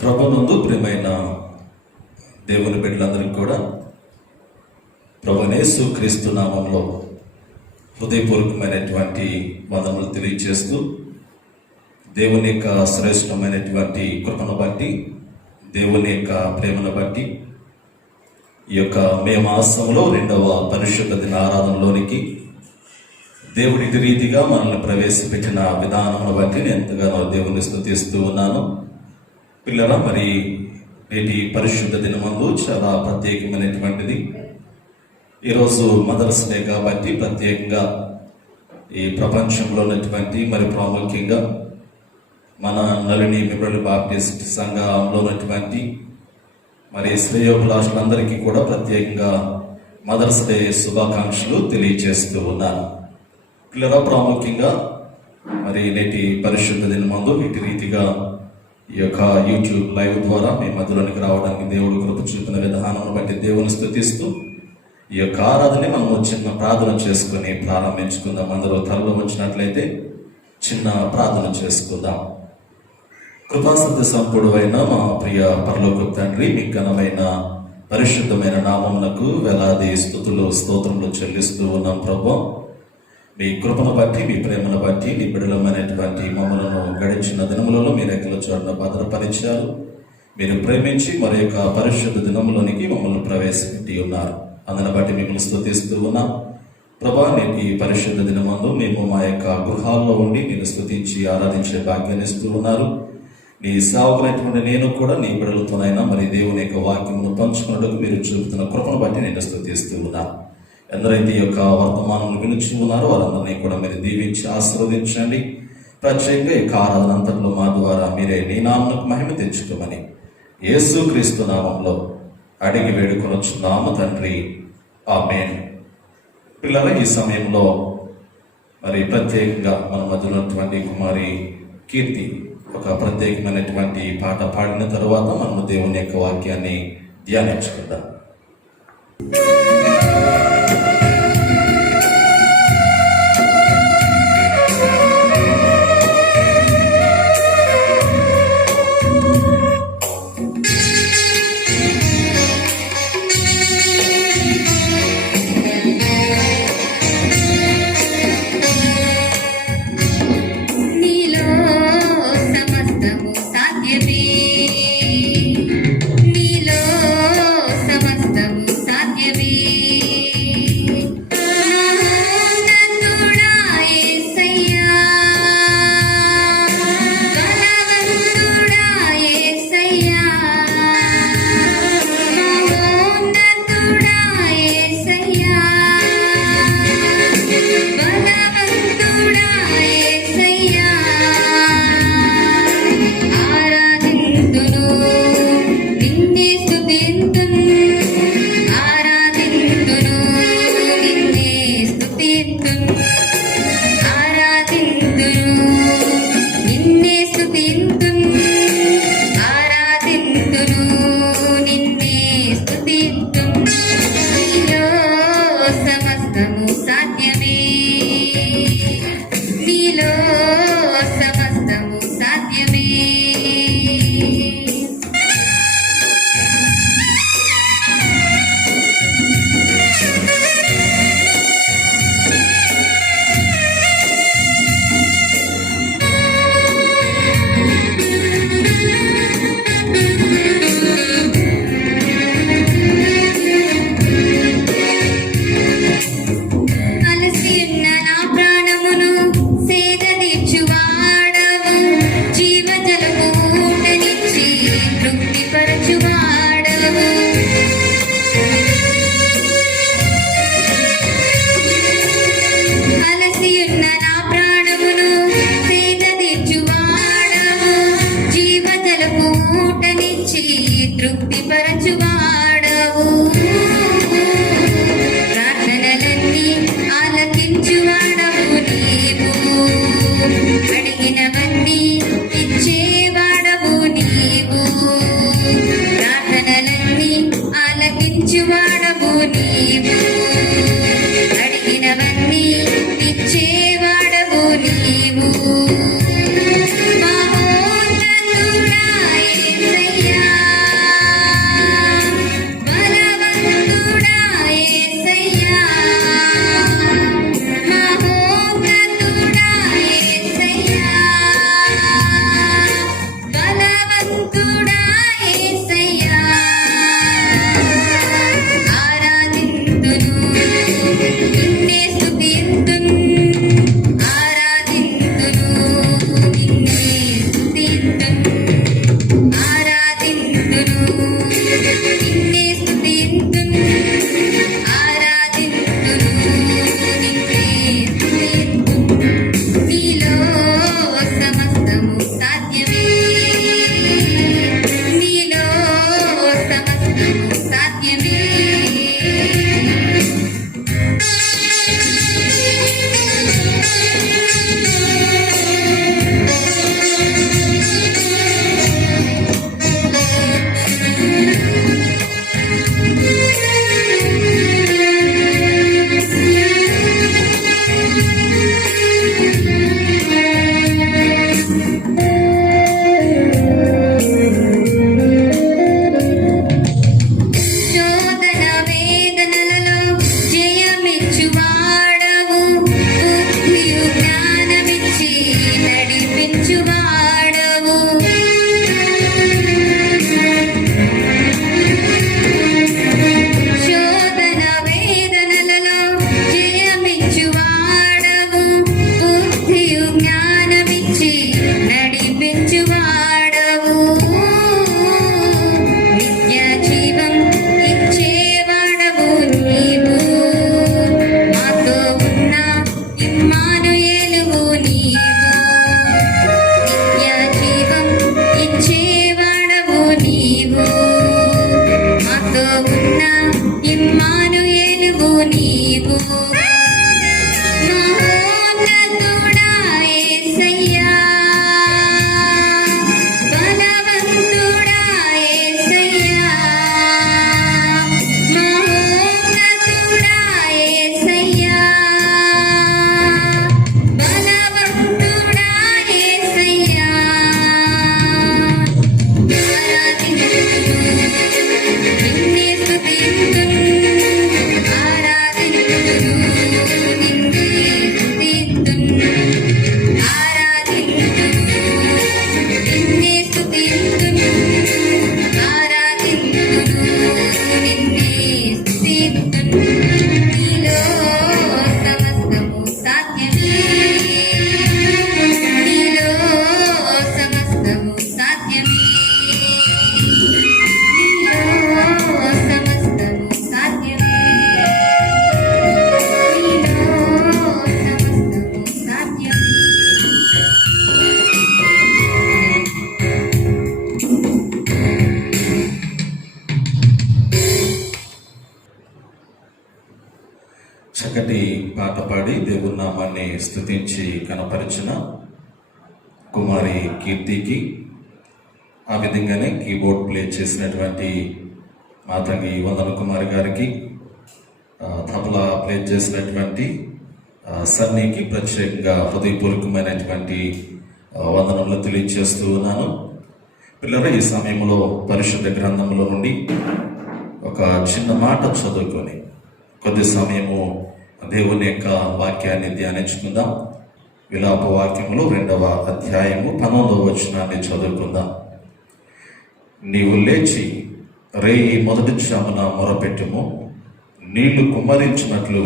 ప్రభునందు ప్రియమైన దేవుని బిడ్డలందరికీ కూడా ప్రభువైన యేసు క్రీస్తు నామంలో హృదయపూర్వకమైనటువంటి వందనములు తెలియజేస్తూ, దేవుని యొక్క శ్రేష్టమైనటువంటి కృపను బట్టి, దేవుని యొక్క ప్రేమను బట్టి ఈ యొక్క మే మాసంలో 2వ పరిశుద్ధ దిన ఆరాధనలోనికి దేవుడి ఇటు రీతిగా మనల్ని ప్రవేశపెట్టిన విధానమును బట్టి నేను ఎంతగానో దేవుని స్తుతిస్తూ ఉన్నాను. పిల్లరా, మరి నేటి పరిశుద్ధ దినమందు చాలా ప్రత్యేకమైనటువంటిది. ఈరోజు మదర్స్ డే కాబట్టి ప్రత్యేకంగా ఈ ప్రపంచంలో ఉన్నటువంటి మరి ప్రాముఖ్యంగా మన నళిని మెమోరియల్ బాప్టిస్ట్ సంఘంలో ఉన్నటువంటి మరి శ్రేయోభిలాషులందరికీ కూడా ప్రత్యేకంగా మదర్స్ డే శుభాకాంక్షలు తెలియజేస్తూ ఉన్నాను. పిల్లరా, ప్రాముఖ్యంగా మరి నేటి పరిశుద్ధ దినమందు ఇటు రీతిగా ఈ యొక్క యూట్యూబ్ లైవ్ ద్వారా మీ మధ్యలోనికి రావడానికి దేవుడు కృప చూపిన విధానం బట్టి దేవుని స్తుతిస్తూ ఈ యొక్క ఆరాధనని మనం చిన్న ప్రార్థన చేసుకుని ప్రారంభించుకుందాం. అందరూ తలలో వచ్చినట్లయితే చిన్న ప్రార్థన చేసుకుందాం. కృపాసత్య సంపూడు అయిన మా ప్రియ పరలోక తండ్రి, మీ ఘనమైన పరిశుద్ధమైన నామమునకు వేలాది స్తుతులు స్తోత్రములు చెల్లిస్తూ ఉన్నాం. ప్రభువా, మీ కృపను బట్టి, మీ ప్రేమను బట్టి, నీ బిడలమైనటువంటి మమ్మలను గడిచిన దినములలో మీ రెక్కల చోటున భద్రపరిచారు. మీరు ప్రేమించి మరి యొక్క పరిశుద్ధ దినములోనికి మమ్మల్ని ప్రవేశపెట్టి ఉన్నారు. అందుని బట్టి మిమ్మల్ని స్తుతిస్తూ ఉన్నాం. ప్రభా, నేటి పరిశుద్ధ దినమందు మేము మా యొక్క గృహాల్లో ఉండి నేను స్తుతించి ఆరాధించే భాగ్యాన్ని ఇస్తూ ఉన్నారు. నీ సేవకులైనటువంటి నేను కూడా నీ బిడలతోనైనా మరి దేవుని యొక్క వాక్యమును పంచుకున్నట్టుకు మీరు చూపుతున్న కృపను బట్టి నేను స్తుతిస్తూ ఉన్నాను. ఎందరైతే ఈ యొక్క వర్తమానం వినిచి ఉన్నారో వారందరినీ కూడా మీరు దీవించి ఆశీర్వదించండి. ప్రత్యేకంగా ఈ ఆరాధన అంతట్లో మా ద్వారా మీరే నీ నామమునకు మహిమ తెచ్చుకోమని యేసు క్రీస్తు నామంలో అడిగి వేడుకొనుచున్నాము తండ్రి, ఆమేన్. పిల్లల, ఈ సమయంలో మరి ప్రత్యేకంగా మన మధ్యలో ఉన్నటువంటి కుమారి కీర్తి ఒక ప్రత్యేకమైనటువంటి పాట పాడిన తర్వాత మనము దేవుని యొక్క వాక్యాన్ని ధ్యానించుకుందాం. నీవు మహోన్నతుడా యేసయ్యా చక్కటి పాట పాడి దేవుని నామాన్ని స్తుతించి కనపరిచిన కుమారి కీర్తికి, ఆ విధంగానే కీబోర్డ్ ప్లే చేసినటువంటి మాతంగి వందన కుమారి గారికి, తబలా ప్లే చేసినటువంటి సన్నీకి ప్రత్యేకంగా హృదయపూర్వకమైనటువంటి వందనములు తెలియజేస్తూ ఉన్నాను. పిల్లలు, ఈ సమయంలో పరిశుద్ధ గ్రంథంలో నుండి ఒక చిన్న మాట చదువుకొని కొద్ది సమయము దేవుని యొక్క వాక్యాన్ని ధ్యానించుకుందాం. విలాప వాక్యములు 2వ అధ్యాయము 19వ వచనాన్ని చదువుకుందాం. నీవు లేచి రేయి మొదటి జామున మొరపెట్టుము, నీళ్లు కుమ్మరించినట్లు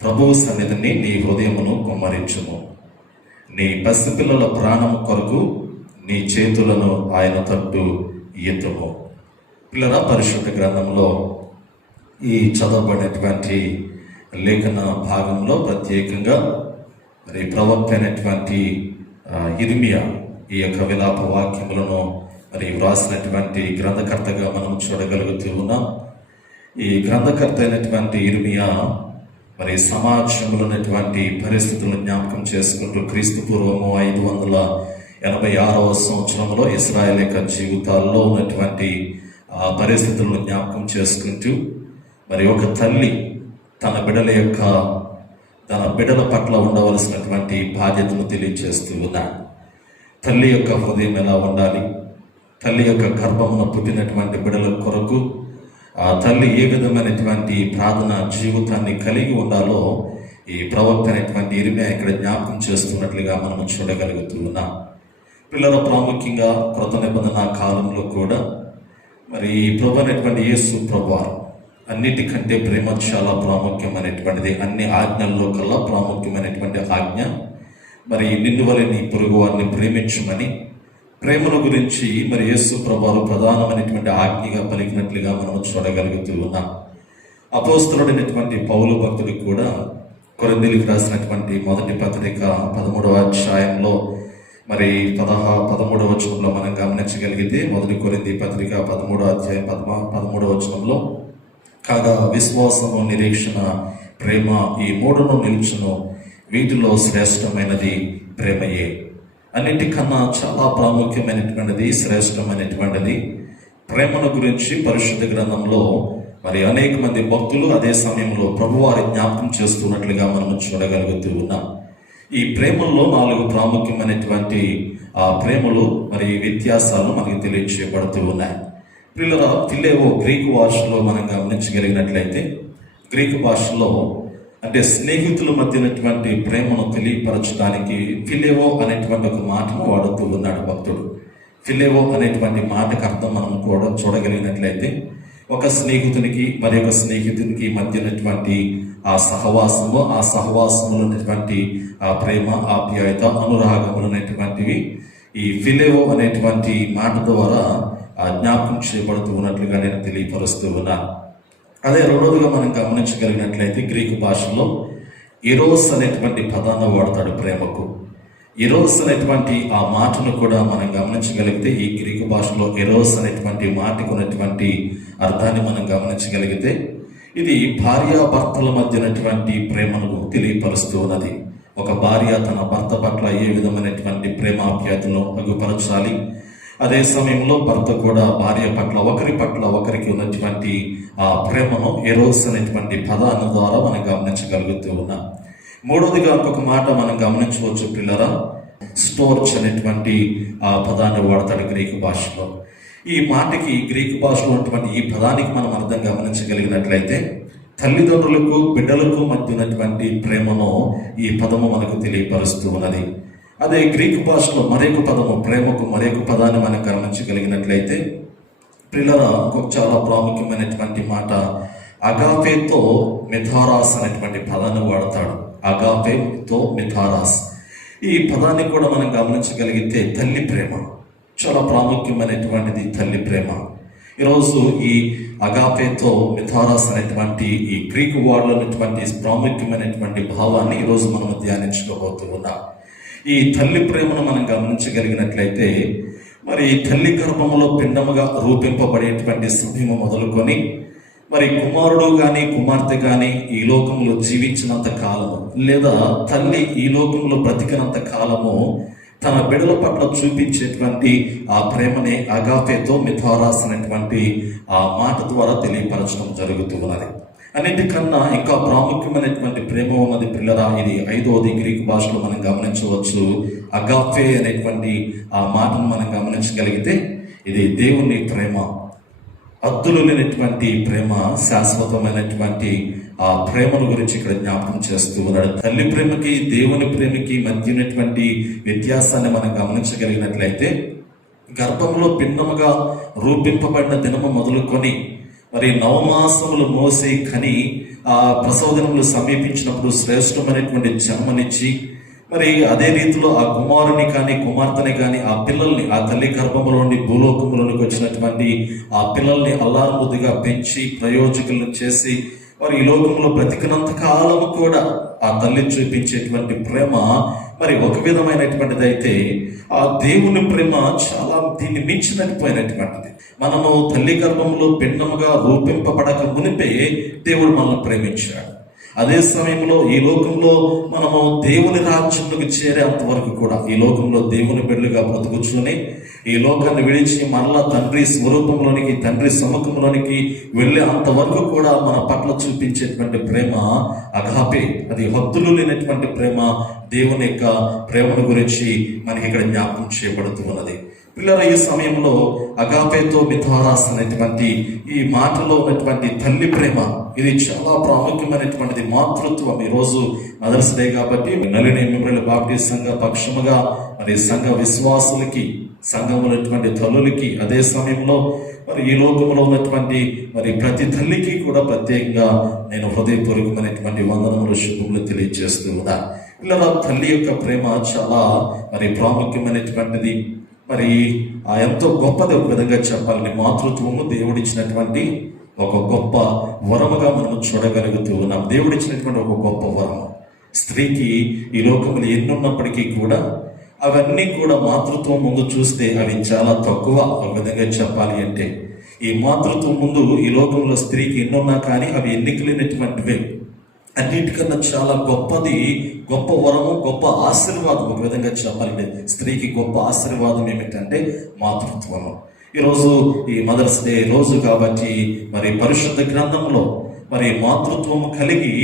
ప్రభువు సన్నిధిని నీ హృదయమును కుమ్మరించుము. నీ పసిపిల్లల ప్రాణం కొరకు నీ చేతులను ఆయన తట్టు ఎత్తుము. పిల్లల, పరిశుద్ధ గ్రంథంలో ఈ చదవబడినటువంటి లేఖన భాగంలో ప్రత్యేకంగా మరి ప్రవక్త అయినటువంటి ఇర్మియా ఈ యొక్క విలాప వాక్యములను మరి వ్రాసినటువంటి గ్రంథకర్తగా మనం చూడగలుగుతూ ఉన్నాం. ఈ గ్రంథకర్త అయినటువంటి ఇర్మియా మరి సమాజంలో ఉన్నటువంటి పరిస్థితులను జ్ఞాపకం చేసుకుంటూ క్రీస్తు పూర్వము 586వ సంవత్సరంలో ఇశ్రాయేల్ యొక్క జీవితాల్లో ఉన్నటువంటి ఆ పరిస్థితులను జ్ఞాపకం చేసుకుంటూ మరి ఒక తల్లి తన బిడ్డల పట్ల ఉండవలసినటువంటి బాధ్యతను తెలియజేస్తూ ఉన్నాడు. తల్లి యొక్క హృదయం ఎలా ఉండాలి, తల్లి యొక్క గర్భమున పుట్టినటువంటి బిడ్డల కొరకు ఆ తల్లి ఏ విధమైనటువంటి ప్రార్థన జీవితాన్ని కలిగి ఉండాలో ఈ ప్రవక్త అయినటువంటి ఇర్మియా ఇక్కడ జ్ఞాపకం చేస్తున్నట్లుగా మనం చూడగలుగుతూ ఉన్నాం. పిల్లల ప్రాముఖ్యంగా కృత నిబంధన కాలంలో కూడా మరి ప్రభు అనేటువంటి యేసు ప్రభువారు అన్నిటికంటే ప్రేమ చాలా ప్రాముఖ్యమైనటువంటిది. అన్ని ఆజ్ఞల్లో కల్లా ప్రాముఖ్యమైనటువంటి ఆజ్ఞ మరి నిన్ను వలె నీ పొరుగు వారిని ప్రేమించమని, ప్రేమల గురించి మరి యేసు ప్రభువారు ప్రధానమైనటువంటి ఆజ్ఞగా పలికినట్లుగా మనం చూడగలుగుతూ ఉన్నాం. అపోస్తలుడైనటువంటి పౌలు భక్తుడు కూడా కొరింథీయులకు రాసినటువంటి మొదటి పత్రిక 13వ అధ్యాయంలో మరి 13వ వచనంలో మనం గమనించగలిగితే, మొదటి కొరింథీ పత్రిక 13వ అధ్యాయం 13వ వచనంలో, కాగా విశ్వాసము, నిరీక్షణ, ప్రేమ ఈ మూడును నిలుచును, వీటిలో శ్రేష్టమైనది ప్రేమయే. అన్నిటికన్నా చాలా ప్రాముఖ్యమైనటువంటిది, శ్రేష్టమైనటువంటిది ప్రేమను గురించి పరిశుద్ధ గ్రంథంలో మరి అనేక మంది భక్తులు అదే సమయంలో ప్రభువారి జ్ఞాపకం చేస్తున్నట్లుగా మనం చూడగలుగుతూ ఉన్నాం. ఈ ప్రేమల్లో 4 ప్రాముఖ్యమైనటువంటి ఆ ప్రేమలు మరి వ్యత్యాసాలు మనకి తెలియచేయబడుతూ ఉన్నాయి. ఫిలేవో గ్రీకు భాషలో మనం గమనించగలిగినట్లయితే, గ్రీకు భాషలో అంటే స్నేహితుల మధ్యనటువంటి ప్రేమను తెలియపరచడానికి ఫిలేవో అనేటువంటి ఒక మాటను వాడుతూ ఉన్నాడు భక్తుడు. ఫిలేవో అనేటువంటి మాటకు అర్థం మనం కూడా చూడగలిగినట్లయితే, ఒక స్నేహితునికి మరి ఒక స్నేహితునికి మధ్యనటువంటి ఆ సహవాసము, ఆ సహవాసములు ఉన్నటువంటి ఆ ప్రేమ, ఆప్యాయత, అనురాగములు అనేటువంటివి ఈ ఫిలేవో అనేటువంటి మాట ద్వారా జ్ఞాపకం చేయబడుతూ ఉన్నట్లుగా నేను తెలియపరుస్తూ ఉన్నాను. అదే రెండోదిగా మనం గమనించగలిగినట్లయితే, గ్రీకు భాషలో ఎరోస్ అనేటువంటి పదాన్ని వాడతాడు ప్రేమకు. ఎరోస్ అనేటువంటి ఆ మాటను కూడా మనం గమనించగలిగితే, ఈ గ్రీకు భాషలో ఎరోస్ అనేటువంటి మాటకు ఉన్నటువంటి అర్థాన్ని మనం గమనించగలిగితే, ఇది భార్యాభర్తల మధ్యనటువంటి ప్రేమను తెలియపరుస్తూ ఉన్నది. ఒక భార్య తన భర్త పట్ల ఏ విధమైనటువంటి ప్రేమాప్యాయతను అగుపరచాలి, అదే సమయంలో భర్త కూడా భార్య పట్ల ఒకరికి ఉన్నటువంటి ఆ ప్రేమను ఎరోస్ అనేటువంటి పదాన్ని ద్వారా మనం గమనించగలుగుతూ ఉన్నాం. మూడవదిగా ఇంకొక మాట మనం గమనించవచ్చు పిల్లరా, స్టోర్చ్ అనేటువంటి ఆ పదాన్ని వాడతాడు గ్రీకు భాషలో. ఈ మాటకి గ్రీకు భాషలో ఉన్నటువంటి ఈ పదానికి మనం అర్థం గమనించగలిగినట్లయితే, తల్లిదండ్రులకు బిడ్డలకు మధ్య ఉన్నటువంటి ప్రేమను ఈ పదము మనకు తెలియపరుస్తూ ఉన్నది. అదే గ్రీకు భాషలో మరొక పదము, ప్రేమకు మరొక పదాన్ని మనం గమనించగలిగినట్లయితే పిల్లల ఇంకొక చాలా ప్రాముఖ్యమైనటువంటి మాట, అగాపేతో మిథారాస్ అనేటువంటి పదాన్ని వాడతాడు. అగాపేతో మిథారాస్, ఈ పదాన్ని కూడా మనం గమనించగలిగితే తల్లి ప్రేమ చాలా ప్రాముఖ్యమైనటువంటిది. తల్లి ప్రేమ ఈరోజు ఈ అగాపేతో మిథారాస్ అనేటువంటి ఈ గ్రీకు వార్డులో ఉన్నటువంటి ప్రాముఖ్యమైనటువంటి భావాన్ని ఈరోజు మనం ధ్యానించుకోబోతూ ఉన్నాం. ఈ తల్లి ప్రేమను మనం గమనించగలిగినట్లయితే, మరి తల్లి గర్భములో పిండముగా రూపింపబడేటువంటి సమయము మొదలుకొని మరి కుమారుడు కానీ కుమార్తె కానీ ఈ లోకంలో జీవించినంత కాలము, లేదా తల్లి ఈ లోకంలో బ్రతికినంత కాలము తన బిడ్డల పట్ల చూపించేటువంటి ఆ ప్రేమని అగాపేతో మిథారాస్ అనేటువంటి ఆ మాట ద్వారా తెలియపరచడం జరుగుతూ ఉన్నది. అన్నిటికన్నా ఇంకా ప్రాముఖ్యమైనటువంటి ప్రేమ ఉన్నది పిల్లరా, ఇది 5వది గ్రీకు భాషలో మనం గమనించవచ్చు. అగాపే అనేటువంటి ఆ మాటను మనం గమనించగలిగితే, ఇది దేవుని ప్రేమ, అద్దులు లేనటువంటి ప్రేమ, శాశ్వతమైనటువంటి ఆ ప్రేమను గురించి ఇక్కడ జ్ఞాపకం చేస్తూ ఉన్నాడు. తల్లి ప్రేమకి దేవుని ప్రేమకి మధ్య ఉన్నటువంటి వ్యత్యాసాన్ని మనం గమనించగలిగినట్లయితే, గర్భంలో పిండముగా రూపింపబడిన దినము మొదలుకొని మరి 9 మాసములు మోసి కని ఆ ప్రసవ దినములు సమీపించినప్పుడు శ్రేష్టమైనటువంటి జన్మనిచ్చి మరి అదే రీతిలో ఆ కుమారుని కానీ కుమార్తెని కానీ ఆ పిల్లల్ని ఆ తల్లి గర్భములో నుండి భూలోకములోనికి వచ్చినటువంటి ఆ పిల్లల్ని అల్లారుముద్దుగా పెంచి ప్రయోజకులను చేసి మరి ఈ లోకంలో బ్రతికినంత కాలము కూడా ఆ తల్లి చూపించేటువంటి ప్రేమ మరి ఒక విధమైనటువంటిది అయితే, ఆ దేవుని ప్రేమ చాలా దీన్ని మించినట్టు. మనము తల్లి గర్భంలో పిండముగా రూపింపబడక మునిపే దేవుడు మనల్ని ప్రేమించాడు. అదే సమయంలో ఈ లోకంలో మనము దేవుని రాజ్యంలోకి చేరేంత వరకు కూడా ఈ లోకంలో దేవుని బిడ్డలుగా బ్రతుకుచుని ఈ లోకాన్ని విడిచి మరలా తండ్రి స్వరూపంలోనికి, తండ్రి సముఖంలోనికి వెళ్ళే అంతవరకు కూడా మన పట్ల చూపించేటువంటి ప్రేమ అగాపే, అది హద్దులు లేనటువంటి ప్రేమ. దేవుని యొక్క ప్రేమను గురించి మనకి ఇక్కడ జ్ఞాపకం చేయబడుతూ ఉన్నది. పిల్లల ఈ సమయంలో అగాపేతో మిథారాస్ అనేటువంటి ఈ మాటలో ఉన్నటువంటి తల్లి ప్రేమ, ఇది చాలా ప్రాముఖ్యమైనటువంటిది. మాతృత్వం. ఈరోజు మదర్స్ డే కాబట్టి నలిని మెమోరియల్ బాప్టిస్ట్ సంఘ పక్షముగా మరి సంఘ విశ్వాసులకి, సంఘంలో ఉన్నటువంటి తల్లులకి, అదే సమయంలో మరి ఈ లోకంలో ఉన్నటువంటి మరి ప్రతి తల్లికి కూడా ప్రత్యేకంగా నేను హృదయపూర్వకమైనటువంటి వందనములు, శుభములు తెలియజేస్తూ ఉన్నా. పిల్లల తల్లి యొక్క ప్రేమ చాలా మరి ప్రాముఖ్యమైనటువంటిది. మరి ఎంతో గొప్పది. ఒక విధంగా చెప్పాలని మాతృత్వము దేవుడిచ్చినటువంటి ఒక గొప్ప వరముగా మనం చూడగలుగుతూ ఉన్నాం. దేవుడిచ్చినటువంటి ఒక గొప్ప వరము. స్త్రీకి ఈ లోకములు ఎన్నున్నప్పటికీ కూడా అవన్నీ కూడా మాతృత్వం ముందు చూస్తే అవి చాలా తక్కువ. ఒక విధంగా చెప్పాలి అంటే ఈ మాతృత్వం ముందు ఈ లోకంలో స్త్రీకి ఎన్నున్నా కానీ అవి ఎన్నికలేనటువంటివే. అన్నిటికన్నా చాలా గొప్పది, గొప్ప వరము, గొప్ప ఆశీర్వాదం. ఒక విధంగా చెప్పాలంటే స్త్రీకి గొప్ప ఆశీర్వాదం ఏమిటంటే మాతృత్వము. ఈరోజు ఈ మదర్స్ డే రోజు కాబట్టి మరి పరిశుద్ధ గ్రంథంలో మరి మాతృత్వము కలిగి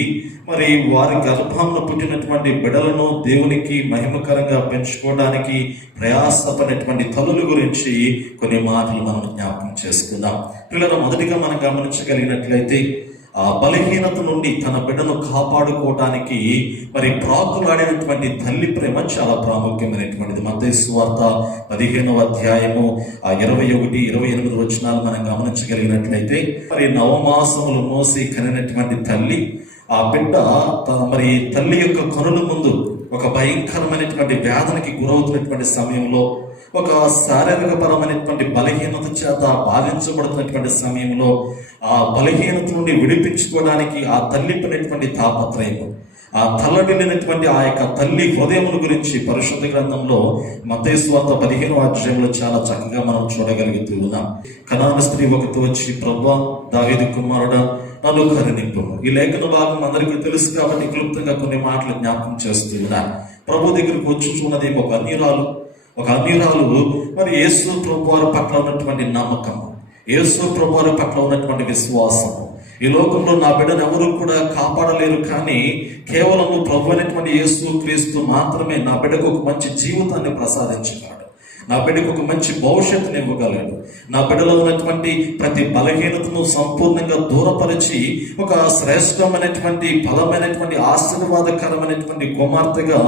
మరి వారి గర్భంలో పుట్టినటువంటి బిడ్డలను దేవునికి మహిమకరంగా పెంచుకోవడానికి ప్రయాసపడినటువంటి తల్లుల గురించి కొన్ని మాటలు మనం జ్ఞాపకం చేసుకుందాం. పిల్లలు మొదటిగా మనం గమనించగలిగినట్లయితే ఆ బలహీనత నుండి తన బిడ్డను కాపాడుకోవటానికి మరి ప్రాకులాడినటువంటి తల్లి ప్రేమ చాలా ప్రాముఖ్యమైనటువంటిది. మత్తయి సువార్త 15వ అధ్యాయము 21, 28 వచనాలు మనం గమనించగలిగినట్లయితే మరి నవమాసములు మోసి కనినటువంటి తల్లి, ఆ బిడ్డ మరి తల్లి యొక్క కనుల ముందు ఒక భయంకరమైనటువంటి వ్యాధునికి గురవుతున్నటువంటి సమయంలో, ఒక శారీరక పరమైనటువంటి బలహీనత చేత బాధించబడుతున్నటువంటి సమయంలో ఆ బలహీనత నుండి విడిపించుకోవడానికి ఆ తల్లి పడినటువంటి తాపత్రయం, ఆ తల్లడిల్లినటువంటి ఆ యొక్క తల్లి హృదయముల గురించి పరిశుద్ధ గ్రంథంలో మత్తయి సువార్త 15వ అధ్యాయంలో చాలా చక్కగా మనం చూడగలుగుతూ ఉన్నాం. కనాను స్త్రీ ఒకటి వచ్చి, ప్రభువా, దావీదు కుమారుడా, నన్ను కరుణింపుము. ఈ లేఖన భాగం అందరికీ తెలుసు కాబట్టి క్లుప్తంగా కొన్ని మాటలు జ్ఞాపకం చేస్తూ ఉన్నాను. ప్రభు దగ్గరికి వచ్చి చూన్నది ఒక అన్యురాలు మరి యేసు ప్రభువారి పట్ల ఉన్నటువంటి నమ్మకం, యేసు ప్రభువారి పట్ల ఉన్నటువంటి విశ్వాసము. ఈ లోకంలో నా బిడ్డను ఎవరు కూడా కాపాడలేరు, కానీ కేవలము ప్రభు అనేటువంటి యేసు క్రీస్తు మాత్రమే నా బిడ్డకు ఒక మంచి జీవితాన్ని ప్రసాదించగలడు, నా బిడ్డకు ఒక మంచి భవిష్యత్తుని ఇవ్వగలడు. నా బిడ్డలో ఉన్నటువంటి ప్రతి బలహీనతను సంపూర్ణంగా దూరపరిచి ఒక శ్రేష్టమైనటువంటి బలమైనటువంటి ఆశీర్వాదకరమైనటువంటి కుమార్తెగా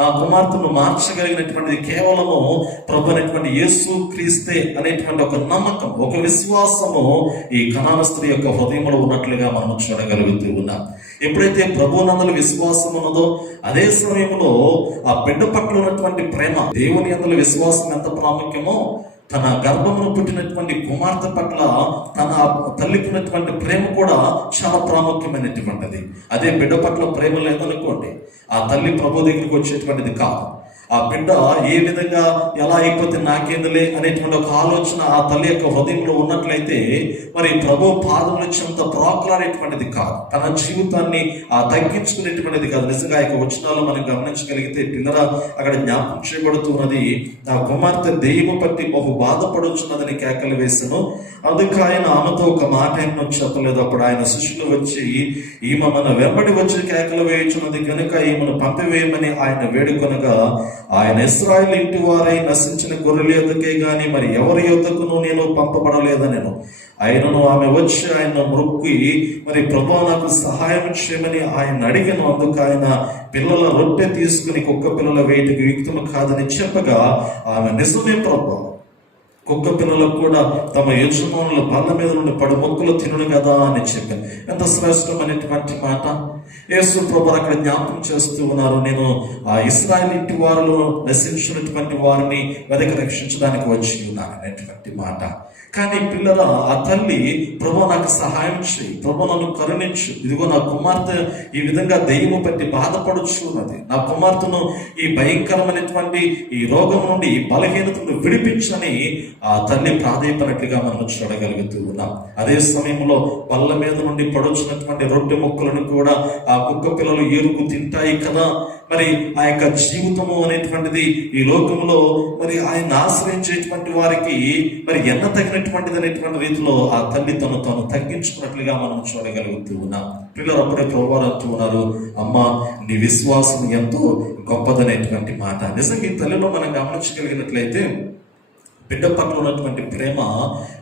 నా కుమార్తెను మార్చగలిగినటువంటిది కేవలము ప్రభు అనేటువంటి యేసు క్రీస్తే అనేటువంటి ఒక నమ్మకం, ఒక విశ్వాసము ఈ కనాను స్త్రీ యొక్క హృదయంలో ఉన్నట్లుగా మనం చూడగలుగుతూ ఉన్నాం. ఎప్పుడైతే ప్రభు నందుల విశ్వాసం ఉన్నదో అదే సమయంలో ఆ బిడ్డ పట్ల ఉన్నటువంటి ప్రేమ, దేవుని యందు విశ్వాసం ఎంత ప్రాముఖ్యమో తన గర్భమును పుట్టినటువంటి కుమార్తె పట్ల తన తల్లికి ఉన్నటువంటి ప్రేమ కూడా చాలా ప్రాముఖ్యమైనటువంటిది. అదే బిడ్డ పట్ల ప్రేమ లేదనుకోండి, ఆ తల్లి ప్రభు దగ్గరికి వచ్చేటువంటిది కాదు. ఆ బిడ్డ ఏ విధంగా ఎలా అయిపోతే నాకేందులే అనేటువంటి ఒక ఆలోచన ఆ తల్లి యొక్క హృదయంలో ఉన్నట్లయితే మరి ప్రభు పాదముల చెంత ప్రాకులాడేటువంటిది కాదు, తన జీవితాన్ని తగ్గించుకునేటువంటిది కాదు. నిజంగా యొక్క వచనాలు మనం గమనించగలిగితే పిల్లల అక్కడ జ్ఞాపకం చేయబడుతున్నది, ఆ కుమార్తె దెయ్యము పట్టి బహు బాధపడుచున్నదని కేకలు వేసను. అందుకు ఆయన ఆమెతో ఒక మాట ఏమో చెప్పలేదు. అప్పుడు ఆయన శిష్యులు వచ్చి, ఈమె మన వెంబడి వచ్చి కేకలు వేయుచున్నది కనుక ఈమెను పంపివేయమని ఆయన వేడుకొనగా, ఆయన ఇశ్రాయేలు ఇంటి వారై నశించిన గొర్రెల యొద్దకే గాని మరి ఎవరి యొద్దకును నేను పంపబడలేదనెను. ఆయనను ఆమె వచ్చి ఆయన మొక్కి, మరి ప్రభువా నాకు సహాయం చేయమని ఆయన అడిగను. అందుకు ఆయన పిల్లల రొట్టె తీసుకుని కుక్క పిల్లల వేటికి యుక్తము కాదని చెప్పగా, ఆమె నిజమే ప్రభువా, కుక్క పిల్లలకు కూడా తమ యజమానుల బల్ల మీద నుండి పడి మొక్కులు తినను కదా అని చెప్పాను. ఎంత శ్రేష్టమైనటువంటి మాట. యేసు ప్రభువు అక్కడ జ్ఞాపకం చేస్తూ ఉన్నారు, నేను ఆ ఇశ్రాయేలు ఇంటి వారిలో నశించినటువంటి వారిని వెదకి రక్షించడానికి వచ్చి ఉన్నాను అనేటువంటి మాట. కానీ పిల్లల ఆ తల్లి, ప్రభు నాకు సహాయం చేయి, ప్రభు నన్ను కరుణించు, ఇదిగో నా కుమార్తె ఈ విధంగా దెయ్యము పట్టి బాధపడుచున్నది, నా కుమార్తెను ఈ భయంకరమైనటువంటి ఈ రోగం నుండి ఈ బలహీనతను విడిపించని ఆ తల్లి ప్రాధేయపడినట్లుగా మనం చూడగలుగుతూ ఉన్నాం. అదే సమయంలో పళ్ళ మీద నుండి పడుచున్నటువంటి రొట్టె ముక్కలను కూడా ఆ కుక్క పిల్లలు ఏరుకు తింటాయి కదా. మరి ఆ యొక్క జీవితము అనేటువంటిది ఈ లోకంలో మరి ఆయన ఆశ్రయించేటువంటి వారికి మరి ఎన్న తగినటువంటిది అనేటువంటి రీతిలో ఆ తల్లి తను తగ్గించుకున్నట్లుగా మనం చూడగలుగుతూ ఉన్నాం. పిల్లలు అప్పుడే ప్రభువారు అంటూ ఉన్నారు, అమ్మ నీ విశ్వాసం ఎంతో గొప్పదనేటువంటి మాట. నిజంగా ఈ తల్లిలో మనం గమనించగలిగినట్లయితే బిడ్డ పట్ల ఉన్నటువంటి ప్రేమ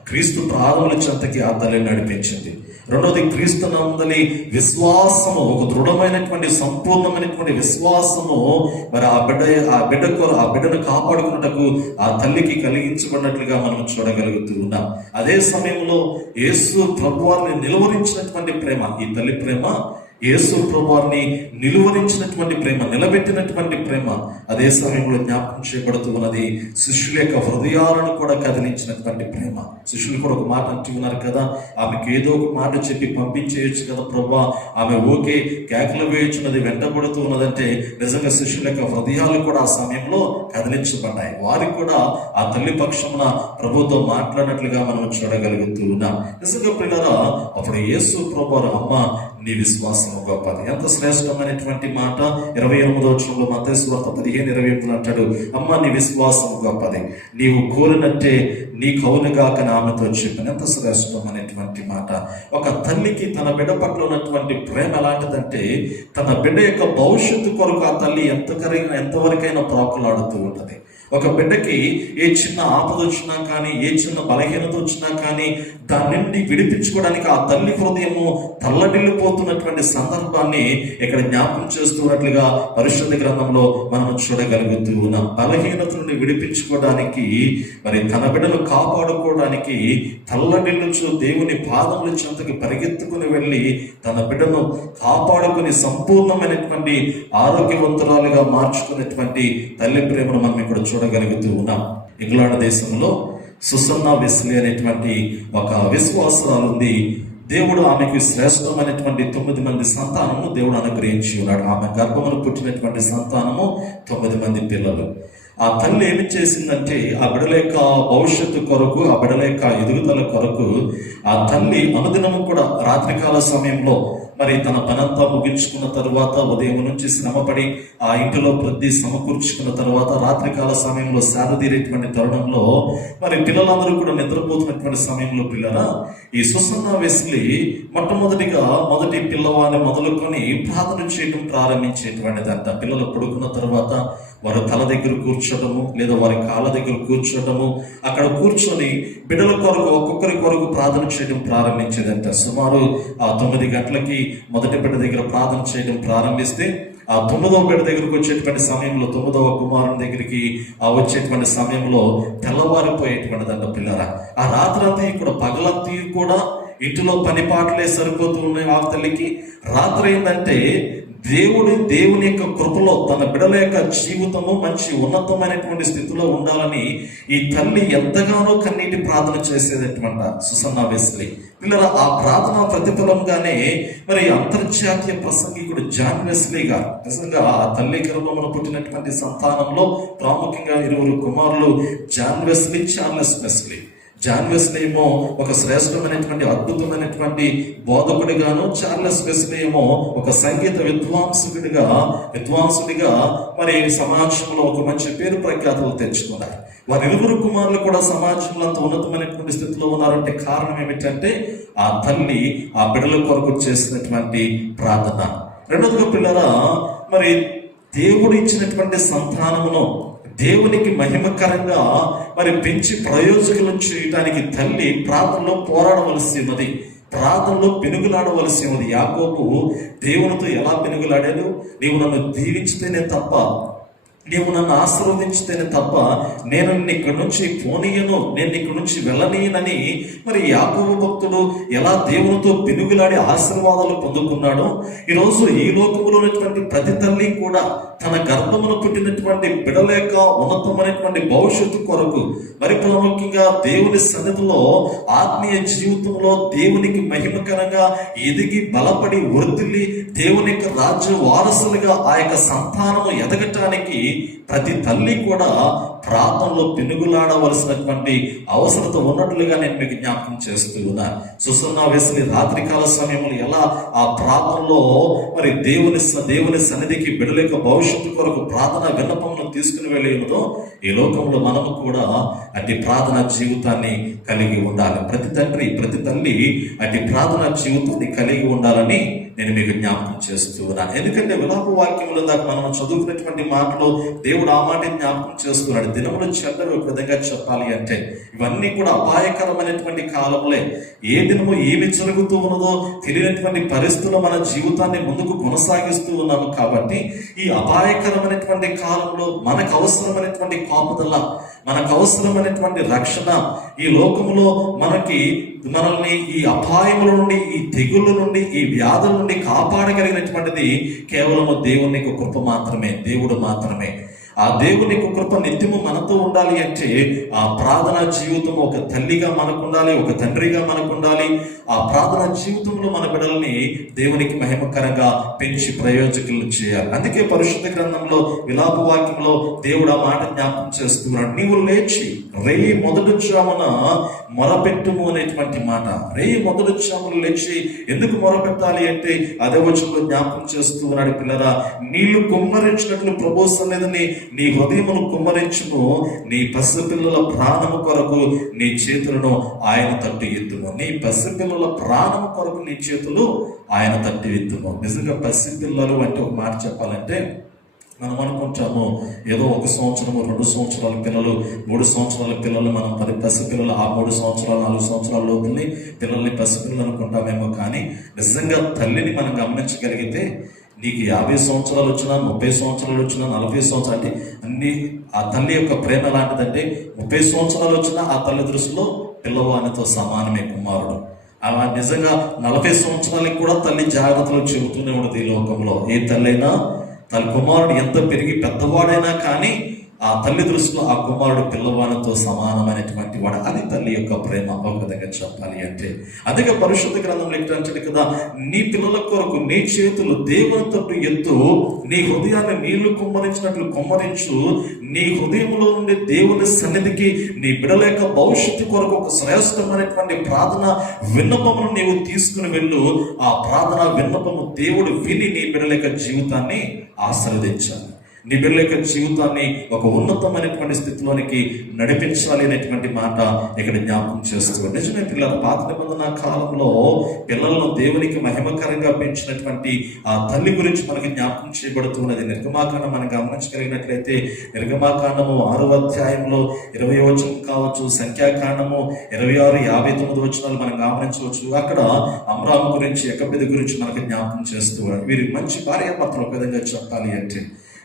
క్రీస్తు ప్రాణముల చెంతకి ఆ తల్లిని నడిపించింది. రెండవది, క్రీస్తు నందలి విశ్వాసము, ఒక దృఢమైనటువంటి సంపూర్ణమైనటువంటి విశ్వాసము మరి ఆ బిడ్డను కాపాడుకున్నటకు ఆ తల్లికి కలిగించబడినట్లుగా మనం చూడగలుగుతూ ఉన్నాం. అదే సమయంలో యేసు ప్రభువారిని నిలువరించినటువంటి ప్రేమ, ఈ తల్లి ప్రేమ యేసు ప్రభువారిని నిలువరించినటువంటి ప్రేమ, నిలబెట్టినటువంటి ప్రేమ అదే సమయంలో జ్ఞాపకం చేయబడుతూ ఉన్నది. శిష్యుల యొక్క హృదయాలను కూడా కదిలించినటువంటి ప్రేమ. శిష్యులు కూడా ఒక మాట అంటూ ఉన్నారు కదా, ఆమెకి ఏదో ఒక మాట చెప్పి పంపించేయచ్చు కదా ప్రభువా, ఆమె ఓకే కేకలు వేయుచున్నది, వెంటబడుతూ ఉన్నదంటే నిజంగా శిష్యుల యొక్క హృదయాలు కూడా ఆ సమయంలో కదిలించబడ్డాయి. వారికి కూడా ఆ తల్లి పక్షమున ప్రభుతో మాట్లాడినట్లుగా మనం చూడగలుగుతూ ఉన్నాం. నిజంగా పిల్లరా, అప్పుడు యేసు ప్రభువారు, అమ్మ నీ విశ్వాసము గొప్పది. ఎంత శ్రేష్టమైనటువంటి మాట. 28వ వచనంలో మత్తయి సువార్త 15:28 అంటాడు, అమ్మ నీ విశ్వాసము గొప్పది, నీవు కోరినట్టే నీ కౌలుగాక ఆమెతో చెప్పిన. ఎంత శ్రేష్టమైనటువంటి మాట. ఒక తల్లికి తన బిడ్డ పట్ల ఉన్నటువంటి ప్రేమ ఎలాంటిదంటే, తన బిడ్డ యొక్క భవిష్యత్తు కొరకు ఆ తల్లి ఎంతవరకైనా ప్రాకులాడుతూ ఉంటుంది. ఒక బిడ్డకి ఏ చిన్న ఆపద వచ్చినా కానీ, ఏ చిన్న బలహీనత వచ్చినా కానీ దాని నుండి విడిపించుకోవడానికి ఆ తల్లి హృదయము తల్లడిల్లిపోతున్నటువంటి సందర్భాన్ని ఇక్కడ జ్ఞాపకం చేస్తున్నట్లుగా పరిశుద్ధ గ్రంథంలో మనం చూడగలుగుతూ ఉన్నాం. బలహీనతలను విడిపించుకోవడానికి, మరి తన బిడ్డను కాపాడుకోవడానికి తల్లడిల్లుచు దేవుని పాదముల చెంతకి పరిగెత్తుకుని వెళ్ళి తన బిడ్డను కాపాడుకుని సంపూర్ణమైనటువంటి ఆరోగ్యవంతురాలుగా మార్చుకునేటువంటి తల్లి ప్రేమను మనం ఇక్కడ చూడగలుగుతూ ఉన్నాం. ఇంగ్లాండ్ దేశంలో సుసన్నా వెస్లీ అనేటువంటి ఒక విశ్వాసరాలు ఉంది. దేవుడు ఆమెకు శ్రేష్టమైనటువంటి 9 మంది సంతానము దేవుడు అనుగ్రహించి ఉన్నాడు. ఆమె గర్భమును పుట్టినటువంటి సంతానము 9 మంది పిల్లలు. ఆ తల్లి ఏమి చేసిందంటే, ఆ బిడ్డల యొక్క భవిష్యత్తు కొరకు, ఆ బిడ్డల యొక్క ఎదుగుదల కొరకు ఆ తల్లి అనుదినము కూడా రాత్రికాల సమయంలో మరి తన పనంతా ముగించుకున్న తరువాత, ఉదయం నుంచి శ్రమపడి ఆ ఇంటిలో ప్రతి సమకూర్చుకున్న తర్వాత రాత్రికాల సమయంలో శారదీరేటువంటి తరుణంలో మరి పిల్లలందరూ కూడా నిద్రపోతున్నటువంటి సమయంలో పిల్లరా, ఈ సుసన్నా వెస్లీ మొదటి పిల్లవాడిని మొదలుకొని ప్రార్థన చేయడం ప్రారంభించేటువంటిదంట. పిల్లలు పడుకున్న తర్వాత వారి తల దగ్గర కూర్చోటము, లేదా వారి కాళ్ళ దగ్గర కూర్చోటము, అక్కడ కూర్చొని బిడ్డల కొరకు ఒక్కొక్కరి కొరకు ప్రార్థన చేయడం ప్రారంభించేదంట. సుమారు ఆ 9 గంటలకి మొదటి బిడ్డ దగ్గర ప్రార్థన చేయడం ప్రారంభిస్తే, ఆ 9వ బిడ్డ దగ్గరకు వచ్చేటువంటి సమయంలో, 9వ కుమారుని దగ్గరికి వచ్చేటువంటి సమయంలో తెల్లవారిపోయేటువంటిదంట పిల్లరా. ఆ రాత్రంతా కూడా పగలంతా కూడా ఇంటిలో పని పాటలే సరిపోతూ ఉన్నాయి. ఆ తల్లికి రాత్రి ఏంటంటే దేవుని యొక్క కృపలో తన బిడ్డల యొక్క జీవితము మంచి ఉన్నతమైనటువంటి స్థితిలో ఉండాలని ఈ తల్లి ఎంతగానో కన్నీటి ప్రార్థన చేసేటటువంటి సుసన్నా వెస్లీ పిల్లల. ఆ ప్రార్థన ప్రతిఫలంగానే మరి అంతర్జాతీయ ప్రసంగికుడు జాన్ వెస్లీ గారు, నిజంగా ఆ తల్లి గర్భమున పుట్టినటువంటి సంతానంలో ప్రాముఖ్యంగా 2 కుమారులు, John Wesley, Charles Wesley. John Wesley ఏమో ఒక శ్రేష్టమైనటువంటి అద్భుతమైనటువంటి బోధకుడిగాను, చార్లెస్ వెస్లీ ఏమో ఒక సంగీత విద్వాంసుడిగా మరి సమాజంలో ఒక మంచి పేరు ప్రఖ్యాతులు తెచ్చుకున్నారు. వారి 2 కుమారులు కూడా సమాజంలో అంత ఉన్నతమైనటువంటి స్థితిలో ఉన్నారంటే కారణం ఏమిటంటే ఆ తల్లి ఆ బిడ్డల కొరకు చేసినటువంటి ప్రార్థన. రెండోదిగా పిల్లరా, మరి దేవుడు ఇచ్చినటువంటి సంతానమును దేవునికి మహిమకరంగా మరి పెంచి ప్రయోజకులను చేయడానికి తల్లి ప్రార్థనలో పోరాడవలసి ఉన్నది, ప్రార్థనలో పెనుగులాడవలసి ఉన్నది. యాకోబు దేవునితో ఎలా పెనుగులాడాడు? నీవు నన్ను దీవించితేనే తప్ప, నీవు నన్ను ఆశీర్వదించితేనే తప్ప నేను ఇక్కడి నుంచి పోనీయను, నేను ఇక్కడి నుంచి వెళ్ళనీయనని మరి యాకోబు భక్తుడు ఎలా దేవునితో పెనుగులాడి ఆశీర్వాదాలు పొందుకున్నాడో, ఈరోజు ఈ లోకంలో ఉన్నటువంటి ప్రతి తల్లి కూడా తన గర్భమును పుట్టినటువంటి బిడ్డల యొక్క ఉన్నతమైనటువంటి భవిష్యత్తు కొరకు, మరి ప్రాముఖ్యంగా దేవుని సన్నిధిలో ఆత్మీయ జీవితంలో దేవునికి మహిమకరంగా ఎదిగి బలపడి వృద్ధిల్లి దేవుని యొక్క రాజ్య వారసులుగా ఆ యొక్క సంతానము ఎదగటానికి ప్రతి తల్లి కూడా ప్రార్థనలో పెనుగులాడవలసినటువంటి అవసరత ఉన్నట్లుగా నేను మీకు జ్ఞాపకం చేస్తూ ఉన్నాను. సుసన్నా వెస్లీ రాత్రికాల సమయంలో ఎలా ఆ ప్రార్థనలో మరి దేవుని సన్నిధికి బిడ్డల యొక్క భవిష్యత్తు కొరకు ప్రార్థన విన్నపమును తీసుకుని వెళ్ళేదో, ఈ లోకంలో మనము కూడా అట్టి ప్రార్థన జీవితాన్ని కలిగి ఉండాలి. ప్రతి తండ్రి, ప్రతి తల్లి అట్టి ప్రార్థన జీవితాన్ని కలిగి ఉండాలని నేను మీకు జ్ఞాపకం చేస్తూ ఉన్నాను. ఎందుకంటే విలాప వాక్యంలో దాకా మనం చదువుకున్నటువంటి మాటలో దేవుడు ఆ మాట జ్ఞాపకం చేస్తున్నాడు. దినములు చెడ్డవి ఒక విధంగా చెప్పాలి అంటే ఇవన్నీ కూడా అపాయకరమైనటువంటి కాలంలో ఏ దినము ఏమి జరుగుతూ ఉన్నదో తెలియనటువంటి పరిస్థితుల్లో మన జీవితాన్ని ముందుకు కొనసాగిస్తూ ఉన్నాము. కాబట్టి ఈ అపాయకరమైనటువంటి కాలంలో మనకు అవసరమైనటువంటి కాపుదల, మనకు అవసరమైనటువంటి రక్షణ, ఈ లోకములో మనల్ని ఈ అపాయముల నుండి, ఈ తెగుళ్ళ నుండి, ఈ వ్యాధుల నుండి కాపాడగలిగినటువంటిది కేవలము దేవుని కృప మాత్రమే, దేవుడు మాత్రమే. ఆ దేవుని కృప నిత్యము మనతో ఉండాలి అంటే ఆ ప్రార్థనా జీవితం ఒక తల్లిగా మనకు ఉండాలి, ఒక తండ్రిగా మనకు ఉండాలి. ఆ ప్రార్థనా జీవితంలో మన బిడ్డల్ని దేవునికి మహిమకరంగా పెంచి ప్రయోజకులను చేయాలి. అందుకే పరిశుద్ధ గ్రంథంలో విలాప వాక్యంలో దేవుడు ఆ మాట జ్ఞాపకం చేస్తున్నాడు. నీవు లేచి రేయి మొదటి జామున మొరపెట్టుము అనేటువంటి మాట. రేయి మొదటి జామున లేచి ఎందుకు మొరపెట్టాలి అంటే అదే వచనంలో జ్ఞాపకం చేస్తూ ఉన్నాడు. పిల్లరా, నీళ్లు కుమ్మరించినట్లు ప్రభు సన్నిధిని నీ హృదయమును కుమ్మరించును, నీ పసిపిల్లల ప్రాణము కొరకు నీ చేతులను ఆయన తట్టి ఎత్తును. నీ పసిపిల్లల ప్రాణము కొరకు నీ చేతులు ఆయన తట్టి ఎత్తును. నిజంగా పసిపిల్లలు అంటే ఒక మాట చెప్పాలంటే మనం అనుకుంటాము ఏదో 1 సంవత్సరము 2 సంవత్సరాల పిల్లలు 3 సంవత్సరాల పిల్లలు మనం పసిపిల్లలు, ఆ 3 సంవత్సరాలు 4 సంవత్సరాల లోపుల్ని పిల్లల్ని పసిపిల్లలు అనుకుంటామేమో. కానీ నిజంగా తల్లిని మనం గమనించగలిగితే నీకు 50 సంవత్సరాలు వచ్చినా, 30 సంవత్సరాలు వచ్చినా, 40 సంవత్సరాలు అంటే అన్ని ఆ తల్లి యొక్క ప్రేమ ఎలాంటిదంటే 30 సంవత్సరాలు వచ్చినా ఆ తల్లి దృష్టిలో పిల్లవానితో సమానమే కుమారుడు. అలా నిజంగా 40 సంవత్సరాలకి కూడా తల్లి జాగ్రత్తలు చెబుతూనే ఉండదు. ఈ లోకంలో ఏ తల్లి అయినా తన కుమారుడు ఎంత పెరిగి పెద్దవాడైనా కానీ ఆ తల్లి దృష్టిలో ఆ కుమారుడు పిల్లవానితో సమానమైనటువంటి వాడు. అది తల్లి యొక్క ప్రేమ ఒక విధంగా చెప్పాలి అంటే. అందుకే పరిశుద్ధ గ్రంథంలో ఏంటంటే కదా, నీ పిల్లల కొరకు నీ చేతులు దేవుని తట్టు ఎత్తు, నీ హృదయాన్ని నీళ్లు కుమ్మరించినట్లు కుమ్మరించు. నీ హృదయంలో నుండి దేవుని సన్నిధికి నీ బిడ్డల యొక్క భవిష్యత్తు కొరకు ఒక శ్రేష్టమైనటువంటి ప్రార్థన విన్నపమును నీవు తీసుకుని వెళ్ళు. ఆ ప్రార్థన విన్నపము దేవుడు విని నీ బిడ్డల యొక్క జీవితాన్ని ఆశీర్వదించాలి. నీ బిడ్డల యొక్క జీవితాన్ని ఒక ఉన్నతమైనటువంటి స్థితిలోనికి నడిపించాలి అనేటువంటి మాట ఇక్కడ జ్ఞాపకం చేస్తూ. నిజమే పిల్లల పాత నిబంధన కాలంలో పిల్లలను దేవునికి మహిమకరంగా పెంచినటువంటి ఆ తల్లి గురించి మనకి జ్ఞాపకం చేయబడుతున్నది. నిర్గమాకాండం మనం గమనించగలిగినట్లయితే నిర్గమాకాండము 6వ అధ్యాయంలో 20వ వచనం కావచ్చు, సంఖ్యాకాండము 26, 59 వచనాలు మనం గమనించవచ్చు. అక్కడ అమ్రాము గురించి, యెకోబెదు గురించి మనకి జ్ఞాపకం చేస్తూ వీరి మంచి భార్యాభర్తలు ఒక విధంగా చెప్పాలి అంటే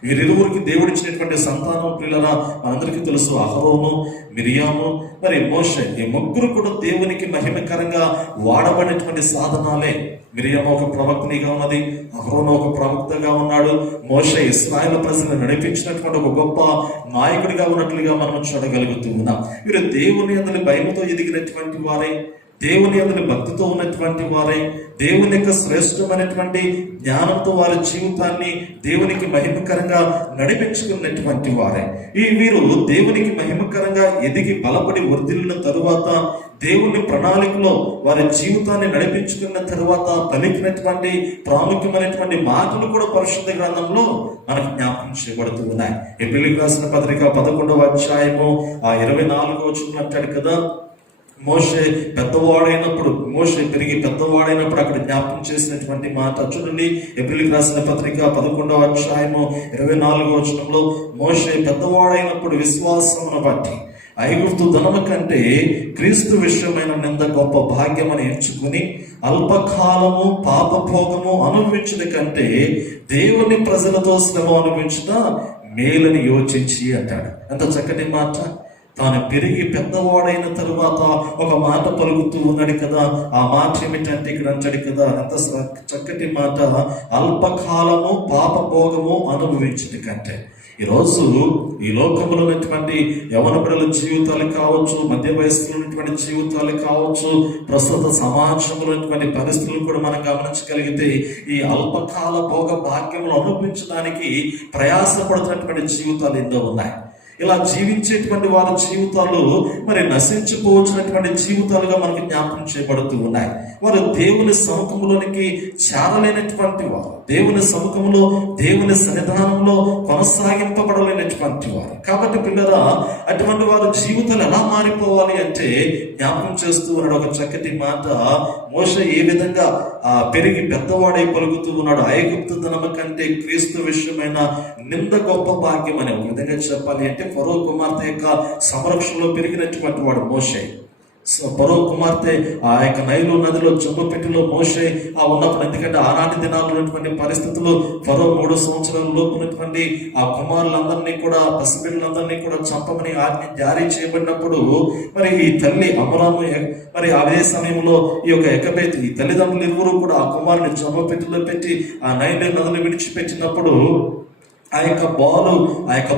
వీరిరువురికి దేవుడిచ్చినటువంటి సంతానం పిల్లల మనందరికీ తెలుసు. అహరోను, మిరియాము, మరి మోషే, ఈ ముగ్గురు కూడా దేవునికి మహిమకరంగా వాడబడినటువంటి సాధనాలే. మిరియాము ఒక ప్రవక్తనిగా ఉన్నది, అహరోను ఒక ప్రవక్తగా ఉన్నాడు, మోషే ఇశ్రాయేలు ప్రజలను నడిపించినటువంటి ఒక గొప్ప నాయకుడిగా ఉన్నట్లుగా మనం చూడగలుగుతూ ఉన్నాం. వీరు దేవుని యందు భయముతో ఎదిగినటువంటి వారే, దేవుని యందు భక్తితో ఉన్నటువంటి వారే, దేవుని యొక్క శ్రేష్టమైనటువంటి జ్ఞానంతో వారి జీవితాన్ని దేవునికి మహిమకరంగా నడిపించుకున్నటువంటి వారే. వీరు దేవునికి మహిమకరంగా ఎదిగి బలపడి వర్ధిల్లిన తరువాత దేవుని ప్రణాళికలో వారి జీవితాన్ని నడిపించుకున్న తరువాత పలికినటువంటి ప్రాముఖ్యమైనటువంటి మాటలు కూడా పరిశుద్ధ గ్రంథంలో మనకు జ్ఞాపకం చేయబడుతూ ఉన్నాయి. హెబ్రీయులకు రాసిన పత్రిక 11వ అధ్యాయము 24వ వచనం అంటాడు కదా, మోషే పెరిగి పెద్దవాడైనప్పుడు అక్కడ జ్ఞాపకం చేసినటువంటి మాట చూడండి. హెబ్రీయులకు రాసిన పత్రిక 11వ అధ్యాయము 24వ వచనంలో, మోషే పెద్దవాడైనప్పుడు విశ్వాసమును బట్టి ఐగుప్తు ధనము కంటే క్రీస్తు విషయమైన నింద గొప్ప భాగ్యమని ఎంచుకుని అల్పకాలము పాపభోగము అనుభవించడం కంటే దేవుని ప్రజలతో శ్రమ అనుభవించిన మేలని యోచించి అంటాడు. ఎంత చక్కటి మాట. తాను పెరిగి పెద్దవాడైన తరువాత ఒక మాట పలుకుతూ ఉన్నాడు కదా. ఆ మాట ఏమిటంటే ఇక్కడ అంటాడు కదా, ఎంత చక్కటి మాట, అల్పకాలము పాపభోగము అనుభవించడం కంటే. ఈరోజు ఈ లోకంలో ఉన్నటువంటి యవన బిడ్డల జీవితాలు కావచ్చు, మధ్య వయస్సులో ఉన్నటువంటి జీవితాలు కావచ్చు, ప్రస్తుత సమాజంలో ఉన్నటువంటి పరిస్థితులు కూడా మనం గమనించగలిగితే ఈ అల్పకాల భోగ భాగ్యములు అనుభవించడానికి ప్రయాసపడుతున్నటువంటి జీవితాలు ఎన్నో ఉన్నాయి. ఇలా జీవించేటువంటి వారి జీవితాలు మరి నశించిపోవచ్చినటువంటి జీవితాలుగా మనకి జ్ఞాపకం చేయబడుతూ ఉన్నాయి. వారు దేవుని సముఖంలోనికి చేరలేనటువంటి వారు, దేవుని సముఖంలో దేవుని సన్నిధానంలో కొనసాగింపబడలేనటువంటి వారు. కాబట్టి పిల్లరా, అటువంటి వారు జీవితాలు ఎలా మారిపోవాలి అంటే జ్ఞాపకం చేస్తూ ఉన్నాడు ఒక చక్కటి మాట. మోషే ఏ విధంగా పెరిగి పెద్దవాడై పలుకుతూ ఉన్నాడు, ఐగుప్తు ధనము కంటే క్రీస్తు విషయమైన నింద గొప్ప భాగ్యం అని. ఒక విధంగా చెప్పాలి అంటే ఫరో కుమార్తె యొక్క సంరక్షణలో పెరిగినటువంటి వాడు మోషే. ఫరో కుమార్తె ఆ యొక్క నైలు నదిలో జమ్ముపెట్టిలో మోషే ఉన్నప్పుడు, ఎందుకంటే ఆనాటి దినాల్లో ఉన్నటువంటి పరిస్థితులు ఫరో 3 సంవత్సరాల లోపు ఉన్నటువంటి ఆ కుమారులందరినీ కూడా, పసిబిడ్డలందరినీ కూడా చంపమని ఆజ్ఞ జారీ చేయబడినప్పుడు మరి ఈ తల్లి అమరాము మరి అదే సమయంలో ఈ యొక్క ఎకబేతు ఈ తల్లిదండ్రులు ఇరువురు కూడా ఆ కుమారుని జమ్ముపెట్టిలో పెట్టి ఆ నైలు నదులు విడిచిపెట్టినప్పుడు ఆ యొక్క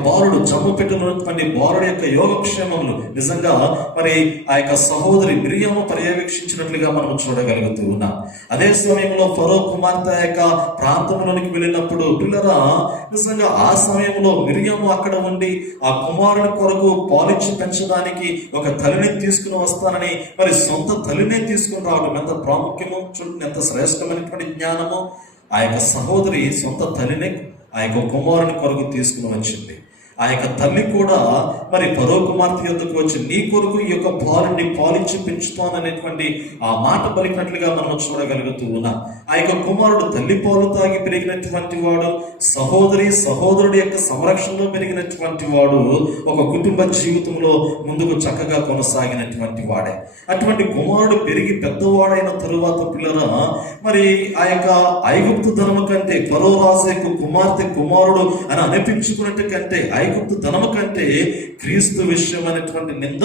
బాలుడు జమ్ము పెట్టినటువంటి బాలుడు యొక్క యోగక్షేమములు నిజంగా మరి ఆ యొక్క సహోదరి మిరియాము పర్యవేక్షించినట్లుగా మనం చూడగలుగుతూ ఉన్నాం. అదే సమయంలో ఫరో కుమార్తె యొక్క ప్రాంతంలోనికి వెళ్ళినప్పుడు పిల్లరా, నిజంగా ఆ సమయంలో మిరియాము అక్కడ ఉండి ఆ కుమారుని కొరకు పాలిచ్చి పెంచడానికి ఒక తల్లిని తీసుకుని వస్తానని మరి సొంత తల్లినే తీసుకుని రావడం ఎంత ప్రాముఖ్యమో చూడండి, ఎంత శ్రేష్టమైనటువంటి జ్ఞానమో. ఆ యొక్క సహోదరి సొంత తల్లినే ఆ యొక్క కుమారుని కొరకు తీసుకుని వచ్చింది. ఆ యొక్క తల్లి కూడా మరి ఫరో కుమార్తె యొద్దకు వచ్చి నీ కొరకు ఈ యొక్క బాలుని పాలించి పెంచుతాననేటువంటి ఆ మాట పలికినట్లుగా మనం చూడగలుగుతూ ఉన్నాం. ఆ యొక్క కుమారుడు తల్లి పాలు తాగి పెరిగినటువంటి వాడు, సహోదరుడి యొక్క సంరక్షణలో పెరిగినటువంటి వాడు, ఒక కుటుంబ జీవితంలో ముందుకు చక్కగా కొనసాగినటువంటి వాడే. అటువంటి కుమారుడు పెరిగి పెద్దవాడైన తరువాత పిల్లరా, మరి ఆ యొక్క ఐగుప్తు ధనము కంటే ఫరో రాజు యొక్క కుమార్తె కుమారుడు అని అనిపించుకున్నట్టు కంటే ఐగుప్తు ధనము కంటే క్రీస్తు విషయం అనేటువంటి నింద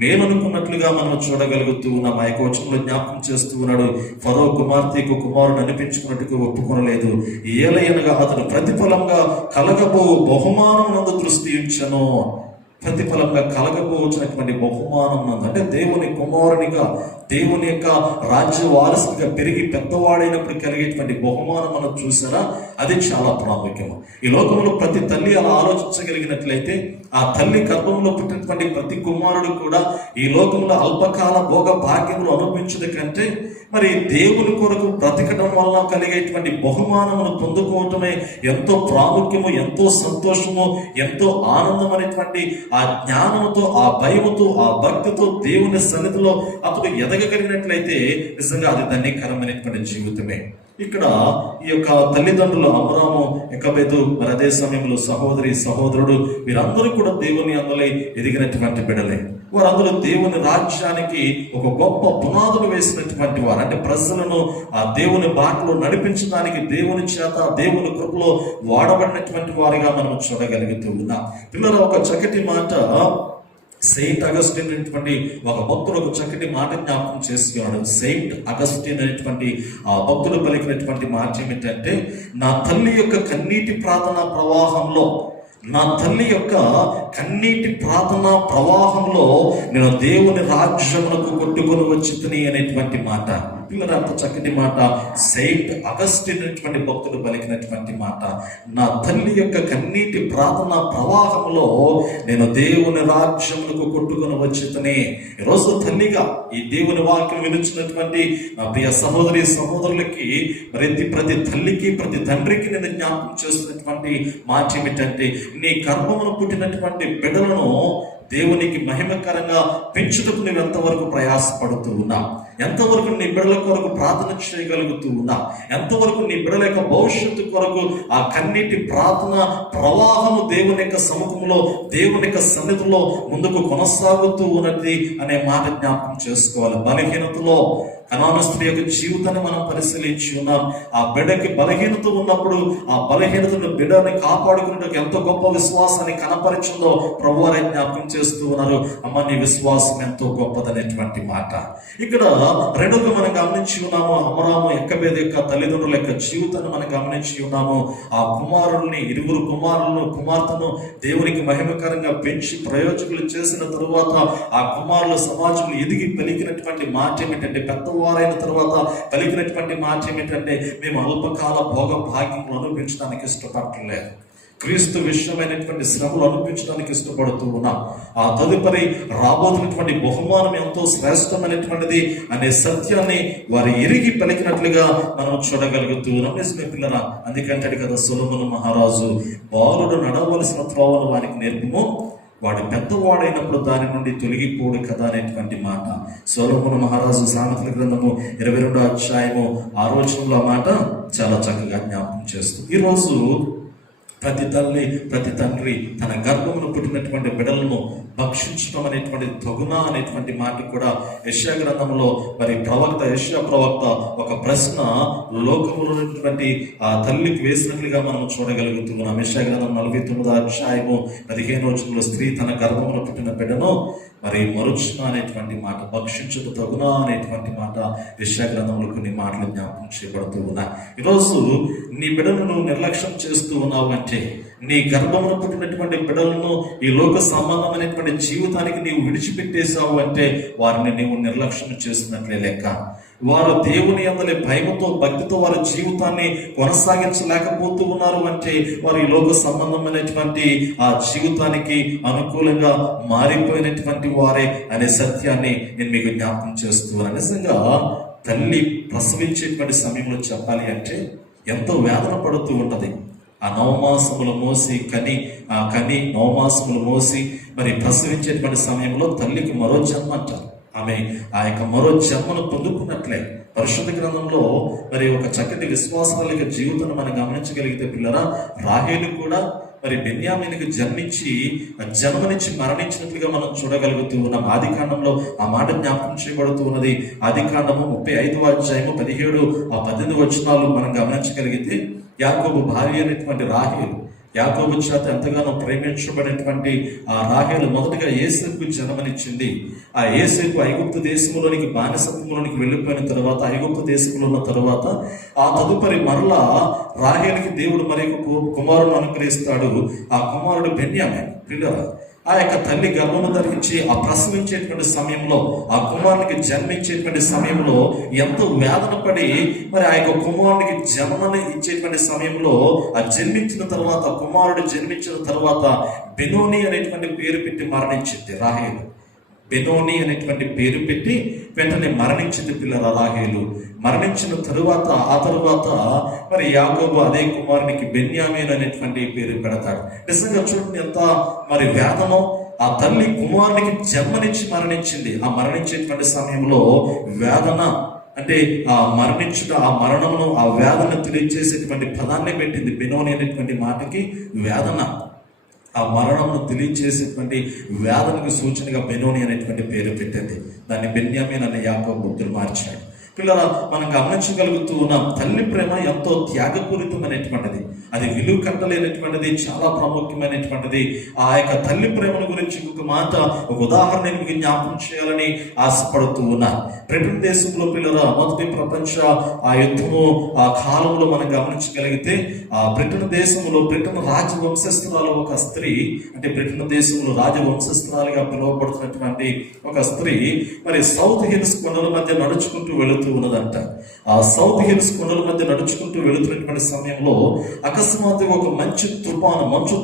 మేలనుకున్నట్లుగా మనం చూడగలుగుతూ ఉన్నాం. ఆ యొక్క వచనంలో జ్ఞాపకం చేస్తూ ఉన్నాడు, ఫరో కుమార్తెకు కుమారుడు అనిపించుకున్నట్టుగా ఒప్పుకొనలేదు, ఏలయనగా అతను ప్రతిఫలంగా కలగబో బహుమానం నందు దృష్టి ఉంచెను. ప్రతిఫలంగా కలగబోచినటువంటి బహుమానం నందు, అంటే దేవుని కుమారునిగా దేవుని యొక్క రాజ్య వారసుగా పెరిగి పెద్దవాడైనప్పుడు కలిగేటువంటి బహుమానం మనం చూసారా, అది చాలా ప్రాముఖ్యము. ఈ లోకంలో ప్రతి తల్లి అలా ఆలోచించగలిగినట్లయితే ఆ తల్లి గర్భంలో పుట్టినటువంటి ప్రతి కుమారుడు కూడా ఈ లోకంలో అల్పకాల భోగ భాగ్యములు అనుభవించదు కంటే మరి దేవుని కొరకు బ్రతకడం వల్ల కలిగేటువంటి బహుమానమును పొందుకోవటమే ఎంతో ప్రాముఖ్యము, ఎంతో సంతోషము, ఎంతో ఆనందం అనేటువంటి ఆ జ్ఞానముతో, ఆ భయముతో, ఆ భక్తితో దేవుని సన్నిధిలో అతడు ఎదగగలిగినట్లయితే నిజంగా అది ధన్యకరమైనటువంటి జీవితమే. ఇక్కడ ఈ యొక్క తల్లిదండ్రులు అబ్రాము, యెకోబెదు, మరి అదే సమయంలో సహోదరుడు వీరందరూ కూడా దేవుని అందులో ఎదిగినటువంటి బిడ్డలే. వారందరూ దేవుని రాజ్యానికి ఒక గొప్ప పునాదులు వేసినటువంటి వారు, అంటే ప్రజలను ఆ దేవుని బాటలో నడిపించడానికి దేవుని చేత దేవుని కృపలో వాడబడినటువంటి వారిగా మనం చూడగలుగుతూ ఉన్నాం. పిల్లల ఒక చక్కటి మాట సెయింట్ అగస్టిన్ అనేటువంటి ఒక భక్తుడు ఒక చక్కటి మాట జ్ఞాపకం చేసుకున్నాడు. సెయింట్ అగస్టిన్ అనేటువంటి ఆ భక్తుడు పలికినటువంటి మాట ఏమిటంటే, నా తల్లి యొక్క కన్నీటి ప్రార్థన ప్రవాహంలో నేను దేవుని రాజ్యమునకు కొట్టుకొని వచ్చితిని అనేటువంటి మాట. పిల్లలంత చక్కటి మాట సెయింట్ అగస్టిన్ అనేటువంటి భక్తుడు పలికినటువంటి మాట. నా తల్లి యొక్క కన్నీటి ప్రార్థన ప్రవాహంలో నేను దేవుని రాజ్యమునకు కొట్టుకొని వచ్చితిని. ఈరోజు తల్లిగా ఈ దేవుని వాక్యం వినిచినటువంటి నా ప్రియ సహోదరులకి, ప్రతి తల్లికి ప్రతి తండ్రికి నేను జ్ఞాపకం చేస్తున్నటువంటి మాట ఏమిటంటే, నీ గర్భమును పుట్టినటువంటి బిడ్డలను దేవునికి మహిమకరంగా పెంచుటకు నువ్వు ఎంతవరకు ప్రయాసపడుతూ ఉన్నావు, ఎంతవరకు నీ బిడ్డల కొరకు ప్రార్థన చేయగలుగుతూ ఉన్నావు, ఎంతవరకు నీ బిడ్డల యొక్క భవిష్యత్తు కొరకు ఆ కన్నీటి ప్రార్థన ప్రవాహము దేవుని యొక్క సముఖంలో, దేవుని యొక్క సన్నిధిలో ముందుకు కొనసాగుతూ ఉన్నది అనే మాట జ్ఞాపకం చేసుకోవాలి. బలహీనతలో కనాను స్త్రీ యొక్క జీవితాన్ని మనం పరిశీలించి ఉన్నాం. ఆ బిడ్డకి బలహీనత ఉన్నప్పుడు ఆ బలహీనతను బిడ్డని కాపాడుకునేందుకు ఎంతో గొప్ప విశ్వాసాన్ని కనపరిచిందో ప్రభువారే జ్ఞాపకం చేస్తూ ఉన్నారు. అమ్మ, నీ విశ్వాసం ఎంతో గొప్పదనేటువంటి మాట ఇక్కడ రెండోగా మనం గమనించి ఉన్నాము. అమరాము, యెకోబెదు యొక్క తల్లిదండ్రుల యొక్క జీవితాన్ని మనం గమనించి ఉన్నాము. ఆ ఇరువురు కుమార్తెను దేవునికి మహిమకరంగా పెంచి ప్రయోజకులు చేసిన తరువాత ఆ కుమారుల సమాజంలో ఎదిగి పలికినటువంటి మాట ఏమిటంటే, పెద్దవారైన తర్వాత పలికినటువంటి మాట ఏమిటంటే, మేము అల్పకాల భోగ భాగ్యములు అనుభవించడానికి ఇష్టపడలేదు. క్రీస్తు విషయమైనటువంటి శ్రమలు అనిపించడానికి ఇష్టపడుతూ ఉన్నాం. ఆ తదుపరి రాబోతున్నటువంటి బహుమానం ఎంతో శ్రేష్టమైనటువంటిది అనే సత్యాన్ని వారు ఎరిగి పలికినట్లుగా మనం చూడగలుగుతూ ఉన్నాం. నిజమే పిల్లరా, అందుకంటాడు కదా సొలొమోను మహారాజు, బాలుడు నడవలసిన త్రోవను వారికి నేర్పుము, వాడు పెద్దవాడైనప్పుడు దాని నుండి తొలగిపోడు కదా అనేటువంటి మాట సొలొమోను మహారాజు సామెతల గ్రంథము 22వ అధ్యాయము 6వ వచనంలో ఆ మాట చాలా చక్కగా జ్ఞాపకం చేస్తూ, ఈరోజు ప్రతి తల్లి ప్రతి తండ్రి తన గర్భమును పుట్టినటువంటి బిడ్డలను భక్షించడం అనేటువంటి తగునా అనేటువంటి మాట కూడా యెషయా గ్రంథంలో మరి యెషయా ప్రవక్త ఒక ప్రశ్న లోకములో ఉన్నటువంటి ఆ తల్లికి వేసినట్లుగా మనం చూడగలుగుతున్నాం. యెషయా గ్రంథం 49వ అధ్యాయము 15వ వచనంలో స్త్రీ తన గర్భమును పుట్టిన బిడ్డను మరి మరుచున అనేటువంటి మాట, భక్షించుట తగునా అనేటువంటి మాట యెషయా గ్రంథంలో కొన్ని మాటలు జ్ఞాపకం చేయబడుతూ ఉన్నాయి. ఈరోజు నీ బిడ్డను నువ్వు నిర్లక్ష్యం చేస్తూ ఉన్నావు అంటే, నీ గర్భమును పుట్టినటువంటి బిడ్డలను ఈ లోక సంబంధమైనటువంటి జీవితానికి నీవు విడిచిపెట్టేశావు అంటే వారిని నీవు నిర్లక్ష్యం చేస్తున్నట్లే లెక్క. వారు దేవుని యందలి భయముతో భక్తితో వారి జీవితాన్ని కొనసాగించలేకపోతూ ఉన్నారు అంటే వారు ఈ లోక సంబంధమైనటువంటి ఆ జీవితానికి అనుకూలంగా మారిపోయినటువంటి వారే అనే సత్యాన్ని నేను మీకు జ్ఞాపకం చేస్తున్నాను. నిజంగా తల్లి ప్రసవించేటువంటి సమయంలో చెప్పాలి అంటే ఎంతో వేదన పడుతూ ఉంటది. ఆ నవమాసములు మోసి కని నవమాసములు మోసి మరి ప్రసవించేటువంటి సమయంలో తల్లికి మరో జన్మ అంటారు. ఆమె ఆ యొక్క మరో జన్మను పొందుకున్నట్లే పరిశుద్ధ గ్రంథంలో మరి ఒక చక్కటి విశ్వాసాల జీవితాన్ని మనం గమనించగలిగితే పిల్లరా, రాహేలు కూడా మరి బెన్యామీనుకు జన్మనిచ్చి మరణించినట్లుగా మనం చూడగలుగుతూ ఉన్నాం. ఆది కాండంలో ఆ మాట జ్ఞాపకం చేయబడుతూ ఉన్నది. ఆది కాండము 35వ అధ్యాయము 17-18 వచనాలు మనం గమనించగలిగితే, యాకోబు భార్య అయినటువంటి రాహేలు, యాకోబు చేత ఎంతగానో ప్రేమించబడినటువంటి ఆ రాహేలు మొదటగా యేసేపుకు జన్మనిచ్చింది. ఆ యేసేపు ఐగుప్తు దేశంలోనికి బానిసత్వంలోనికి వెళ్ళిపోయిన తర్వాత, ఐగుప్తు దేశంలో ఉన్న తర్వాత ఆ తదుపరి మరలా రాహేలుకి దేవుడు మరి కుమారుడు అనుగ్రహిస్తాడు. ఆ కుమారుడు బెన్యామీను. పిల్లరా, ఆ యొక్క తల్లి గర్భము ధరించి ఆ ప్రసవించేటువంటి సమయంలో, ఆ కుమారునికి జన్మించేటువంటి సమయంలో ఎంతో వేదన పడి మరి ఆ యొక్క కుమారునికి జన్మని ఇచ్చేటువంటి సమయంలో ఆ జన్మించిన తర్వాత, కుమారుడు జన్మించిన తర్వాత బెనోని అనేటువంటి పేరు పెట్టి మరణించింది రాహేలు. బెనోని అనేటువంటి పేరు పెట్టి వెంటనే మరణించింది పిల్లల రాహేలు. మరణించిన ఆ తరువాత మరి యాకోబు అదే కుమారునికి బెన్యామీను అనేటువంటి పేరు పెడతాడు. నిజంగా చూడండి ఎంత మరి వేదనో. ఆ తల్లి కుమారునికి జన్మనిచ్చి మరణించింది. ఆ మరణించేటువంటి సమయంలో వేదన అంటే ఆ మరణించుట, ఆ మరణమును, ఆ వేదన తెలియజేసేటువంటి పదాన్ని పెట్టింది. బెనోని అనేటువంటి మాటకి వేదన, ఆ మరణంను తెలియజేసేటువంటి వేదనకు సూచనగా బెనోని అనేటువంటి పేరు పెట్టింది. దాన్ని బెన్యామీన్ అనే యాకోబు భక్తుడు మార్చాడు. పిల్లల, మనం గమనించగలుగుతూ ఉన్నాం, తల్లి ప్రేమ ఎంతో త్యాగపూరితమైనటువంటిది. అది విలువ కట్టలేనటువంటిది, చాలా ప్రాముఖ్యమైనటువంటిది. ఆ యొక్క తల్లి ప్రేమను గురించి ఒక మాట, ఒక ఉదాహరణ మీకు జ్ఞాపకం చేయాలని ఆశపడుతూ ఉన్నా. బ్రిటన్ దేశంలో పిల్లల మొదటి ప్రపంచ ఆ యుద్ధము ఆ కాలంలో మనం గమనించగలిగితే, ఆ బ్రిటన్ దేశంలో బ్రిటన్ రాజవంశస్థురాలు ఒక స్త్రీ, అంటే బ్రిటన్ దేశంలో రాజవంశస్థురాలుగా పిలువబడుతున్నటువంటి ఒక స్త్రీ మరి సౌత్ హిల్స్ కొండల మధ్య నడుచుకుంటూ వెళుతూ ఉన్నదంట. ఆ సౌత్ హిల్స్ కొండల మధ్య నడుచుకుంటూ వెళుతున్నటువంటి సమయంలో అకస్మాత్తుగా ఒక మంచు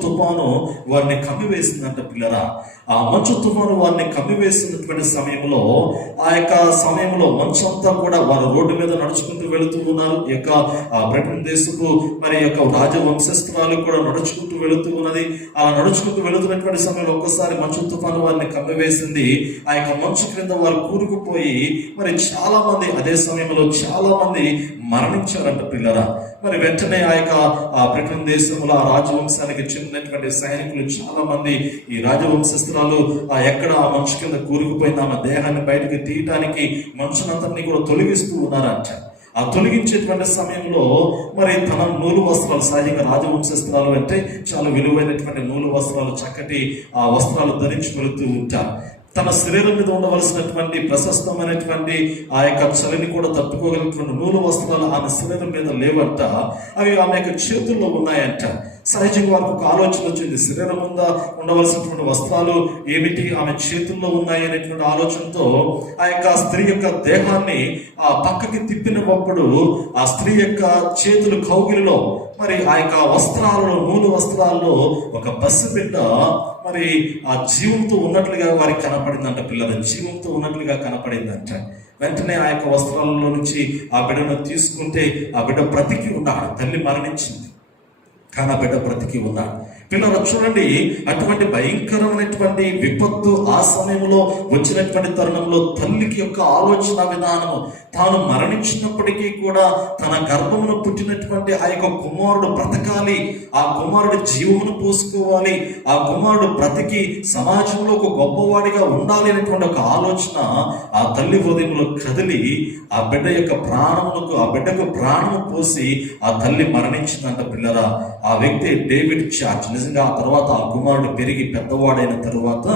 తుఫాను వారిని కమ్మివేసిందంట పిల్లరా. ఆ మంచు తుఫాను వారిని కమ్మివేసినటువంటి సమయంలో, ఆ యొక్క సమయంలో మంచు అంతా కూడా వారు రోడ్డు మీద నడుచుకుంటూ వెళుతూ ఉన్నారు. ఈ యొక్క బ్రిటన్ దేశపు మరి యొక్క రాజవంశస్థురాలు కూడా నడుచుకుంటూ వెళుతూ ఉన్నది. అలా నడుచుకుంటూ వెళుతున్నటువంటి సమయంలో ఒక్కసారి మంచు తుఫాను వారిని కమ్మివేసింది. ఆ యొక్క మంచు క్రింద వారు కూరుకుపోయి మరి చాలా మంది, అదే సమయంలో చాలా మంది మరణించారంట పిల్లరా. మరి వెంటనే ఆ బ్రిటన్ దేశంలో ఆ రాజవంశానికి చెందినటువంటి సైనికులు చాలా మంది, ఈ రాజవంశస్థురాలు ఎక్కడ ఆ మంచు కింద కూరుకుపోయిన ఆమె దేహాన్ని బయటకు తీయటానికి మంచునంతని కూడా తొలగిస్తూ ఉన్నారంట. ఆ తొలగించేటువంటి సమయంలో మరి తన నూలు వస్త్రాలు, సహజంగా రాజవంశస్థురాలు అంటే చాలా విలువైనటువంటి నూలు వస్త్రాలు, చక్కటి ఆ వస్త్రాలు ధరించి వెళుతూ ఉంటారు. తన శరీరం మీద ఉండవలసినటువంటి ప్రశస్తమైనటువంటి ఆ యొక్క చలిని కూడా తట్టుకోగలిగినటువంటి నూలు వస్త్రాలు ఆమె శరీరం మీద లేవంట. అవి ఆమె యొక్క చేతుల్లో ఉన్నాయంట. సహజంగా వారికి ఒక ఆలోచన వచ్చింది, శరీరం మీద ఉండవలసినటువంటి వస్త్రాలు ఏమిటి, ఆమె చేతుల్లో ఉన్నాయి అనేటువంటి ఆలోచనతో ఆ యొక్క స్త్రీ యొక్క దేహాన్ని ఆ పక్కకి తిప్పినప్పుడు ఆ స్త్రీ యొక్క చేతులు కౌగిలిలో మరి ఆ యొక్క వస్త్రాలలో, నూలు వస్త్రాల్లో ఒక పసిబిడ్డ మరి ఆ జీవంతో ఉన్నట్లుగా వారికి కనపడిందంట. పిల్లల జీవంతో ఉన్నట్లుగా కనపడిందంట. వెంటనే ఆ యొక్క వస్త్రాలలో నుంచి ఆ బిడ్డను తీసుకుంటే ఆ బిడ్డ బ్రతికి ఉన్నాడు. తల్లి మరణించింది కానీ ఆ బిడ్డ బ్రతికి ఉన్నాడు. పిల్లలు చూడండి, అటువంటి భయంకరమైనటువంటి విపత్తు ఆ సమయంలో వచ్చినటువంటి తరుణంలో తల్లికి యొక్క ఆలోచన విధానము, తాను మరణించినప్పటికీ కూడా తన గర్భమును పుట్టినటువంటి ఆ యొక్క కుమారుడు బ్రతకాలి, ఆ కుమారుడు జీవమును పోసుకోవాలి, ఆ కుమారుడు బ్రతికి సమాజంలో ఒక గొప్పవాడిగా ఉండాలి అనేటువంటి ఒక ఆలోచన ఆ తల్లి హృదయంలో కదిలి ఆ బిడ్డ యొక్క ప్రాణములకు, ఆ బిడ్డకు ప్రాణము పోసి ఆ తల్లి మరణించిందంట. పిల్లరా, ఆ వ్యక్తి డేవిడ్ చార్చ్. నిజంగా ఆ తర్వాత ఆ కుమారుడు పెరిగి పెద్దవాడైన తరువాత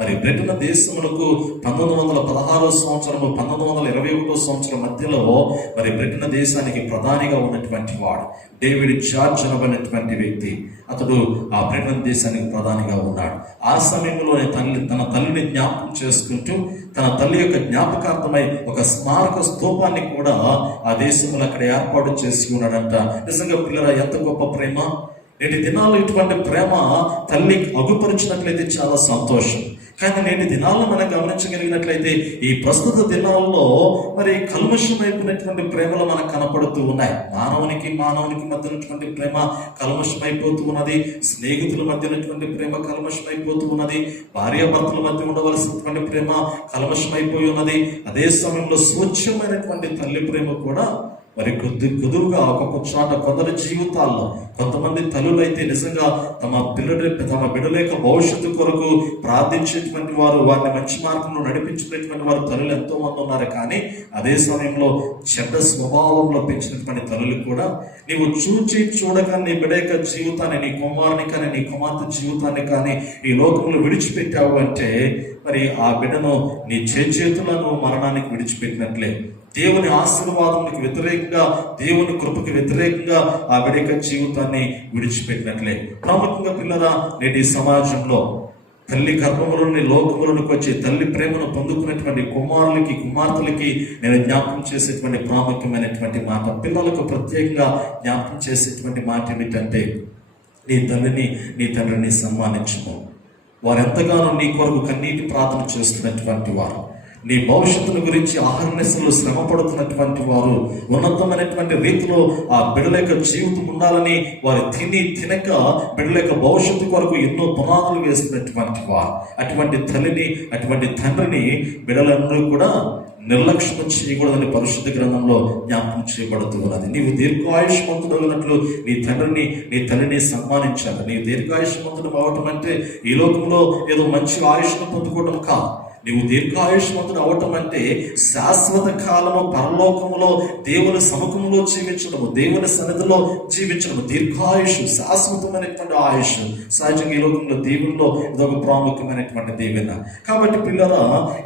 మరి బ్రిటన్ దేశములకు 1916 సంవత్సరము 1921 సంవత్సరం మధ్యలో మరి బ్రిటన్ దేశానికి ప్రధానిగా ఉన్నటువంటి వాడు డేవిడ్ చార్చ్ అనబడినటువంటి వ్యక్తి. అతడు ఆ బ్రిటన్ దేశానికి ప్రధానిగా ఉన్నాడు. ఆ సమయంలోనే తన తల్లిని జ్ఞాపకం చేసుకుంటూ తన తల్లి యొక్క జ్ఞాపకార్థమై ఒక స్మారక స్తూపాన్ని కూడా ఆ దేశంలో అక్కడ ఏర్పాటు చేసి ఉన్నాడంట. నిజంగా పిల్లల ఎంత గొప్ప ప్రేమ! నేటి దినాల్లో ఇటువంటి ప్రేమ తల్లి అగుపరిచినట్లయితే చాలా సంతోషం. కానీ నేటి దినాల్లో మనం గమనించగలిగినట్లయితే ఈ ప్రస్తుత దినాల్లో మరి కల్మషమైపోయినటువంటి ప్రేమలు మనకు కనపడుతూ ఉన్నాయి. మానవునికి మధ్య ఉన్నటువంటి ప్రేమ కల్మషమైపోతూ ఉన్నది. స్నేహితుల మధ్య ఉన్నటువంటి ప్రేమ కల్మషమైపోతూ ఉన్నది. భార్యాభర్తల మధ్య ఉండవలసినటువంటి ప్రేమ కల్మషమైపోయి ఉన్నది. అదే సమయంలో స్వచ్ఛమైనటువంటి తల్లి ప్రేమ కూడా మరి కుదురుగా ఒక్కొక్క చోట కొందరి జీవితాల్లో కొంతమంది తల్లులైతే నిజంగా తమ బిడ్డల యొక్క భవిష్యత్తు కొరకు ప్రార్థించేటువంటి వారు, వారిని మంచి మార్గంలో నడిపించినటువంటి వారు తల్లులు ఎంతో మంది ఉన్నారు. కానీ అదే సమయంలో చెడ్డ స్వభావంలో పెంచినటువంటి తల్లులు కూడా నీవు చూడగా నీ బిడ్డ యొక్క జీవితాన్ని, నీ కుమారుని కానీ నీ కుమార్తె జీవితాన్ని కానీ ఈ లోకంలో విడిచిపెట్టావు అంటే మరి ఆ బిడ్డను నీ చేతులను మరణానికి విడిచిపెట్టినట్లే. దేవుని ఆశీర్వాదానికి వ్యతిరేకంగా, దేవుని కృపకి వ్యతిరేకంగా ఆ బిడ్డ యొక్క జీవితాన్ని విడిచిపెట్టినట్లే. ప్రాముఖ్యంగా పిల్లరా, నేటి సమాజంలో తల్లి గర్భములోని లోకములకు వచ్చి తల్లి ప్రేమను పొందుకున్నటువంటి కుమారులకి, కుమార్తెలకి నేను జ్ఞాపకం చేసేటువంటి ప్రాముఖ్యమైనటువంటి మాట, పిల్లలకు ప్రత్యేకంగా జ్ఞాపకం చేసేటువంటి మాట ఏమిటంటే, నీ తల్లిని, నీ తండ్రిని సన్మానించము. వారు ఎంతగానో నీ కొరకు కన్నీటి ప్రార్థన చేస్తున్నటువంటి వారు, నీ భవిష్యత్తుల గురించి ఆహర్నిశలు శ్రమ పడుతున్నటువంటి వారు, ఉన్నతమైనటువంటి రీతిలో ఆ బిడ్డల యొక్క జీవితం ఉండాలని వారు తినక బిడ్డల యొక్క భవిష్యత్తు కొరకు ఎన్నో పునాదులు వేస్తున్నటువంటి వారు, అటువంటి తల్లిని, అటువంటి తండ్రిని బిడ్డలందరూ కూడా నిర్లక్ష్యం చేయకూడదని పరిశుద్ధ గ్రంథంలో జ్ఞాపకం చేయబడుతూ ఉన్నది. నీవు దీర్ఘాయుష్మంతుడు అయినట్లు నీ తండ్రిని, నీ తల్లిని సన్మానించాలి. నీవు దీర్ఘాయుష్మంతుడు అవటం అంటే ఈ లోకంలో ఏదో మంచి ఆయుష్ను పొందుకోవడం కాదు. నీవు దీర్ఘాయుష్మంతుడు అవటం అంటే శాశ్వత కాలము పరలోకములో దేవుని సముఖంలో జీవించడము, దేవుని సన్నిధిలో జీవించడము. దీర్ఘాయుష్, శాశ్వతమైనటువంటి ఆయుష్. సహజంగా ఈ లోకంలో దేవుల్లో ఇదొక ప్రాముఖ్యమైనటువంటి దీవెన. కాబట్టి పిల్లరా,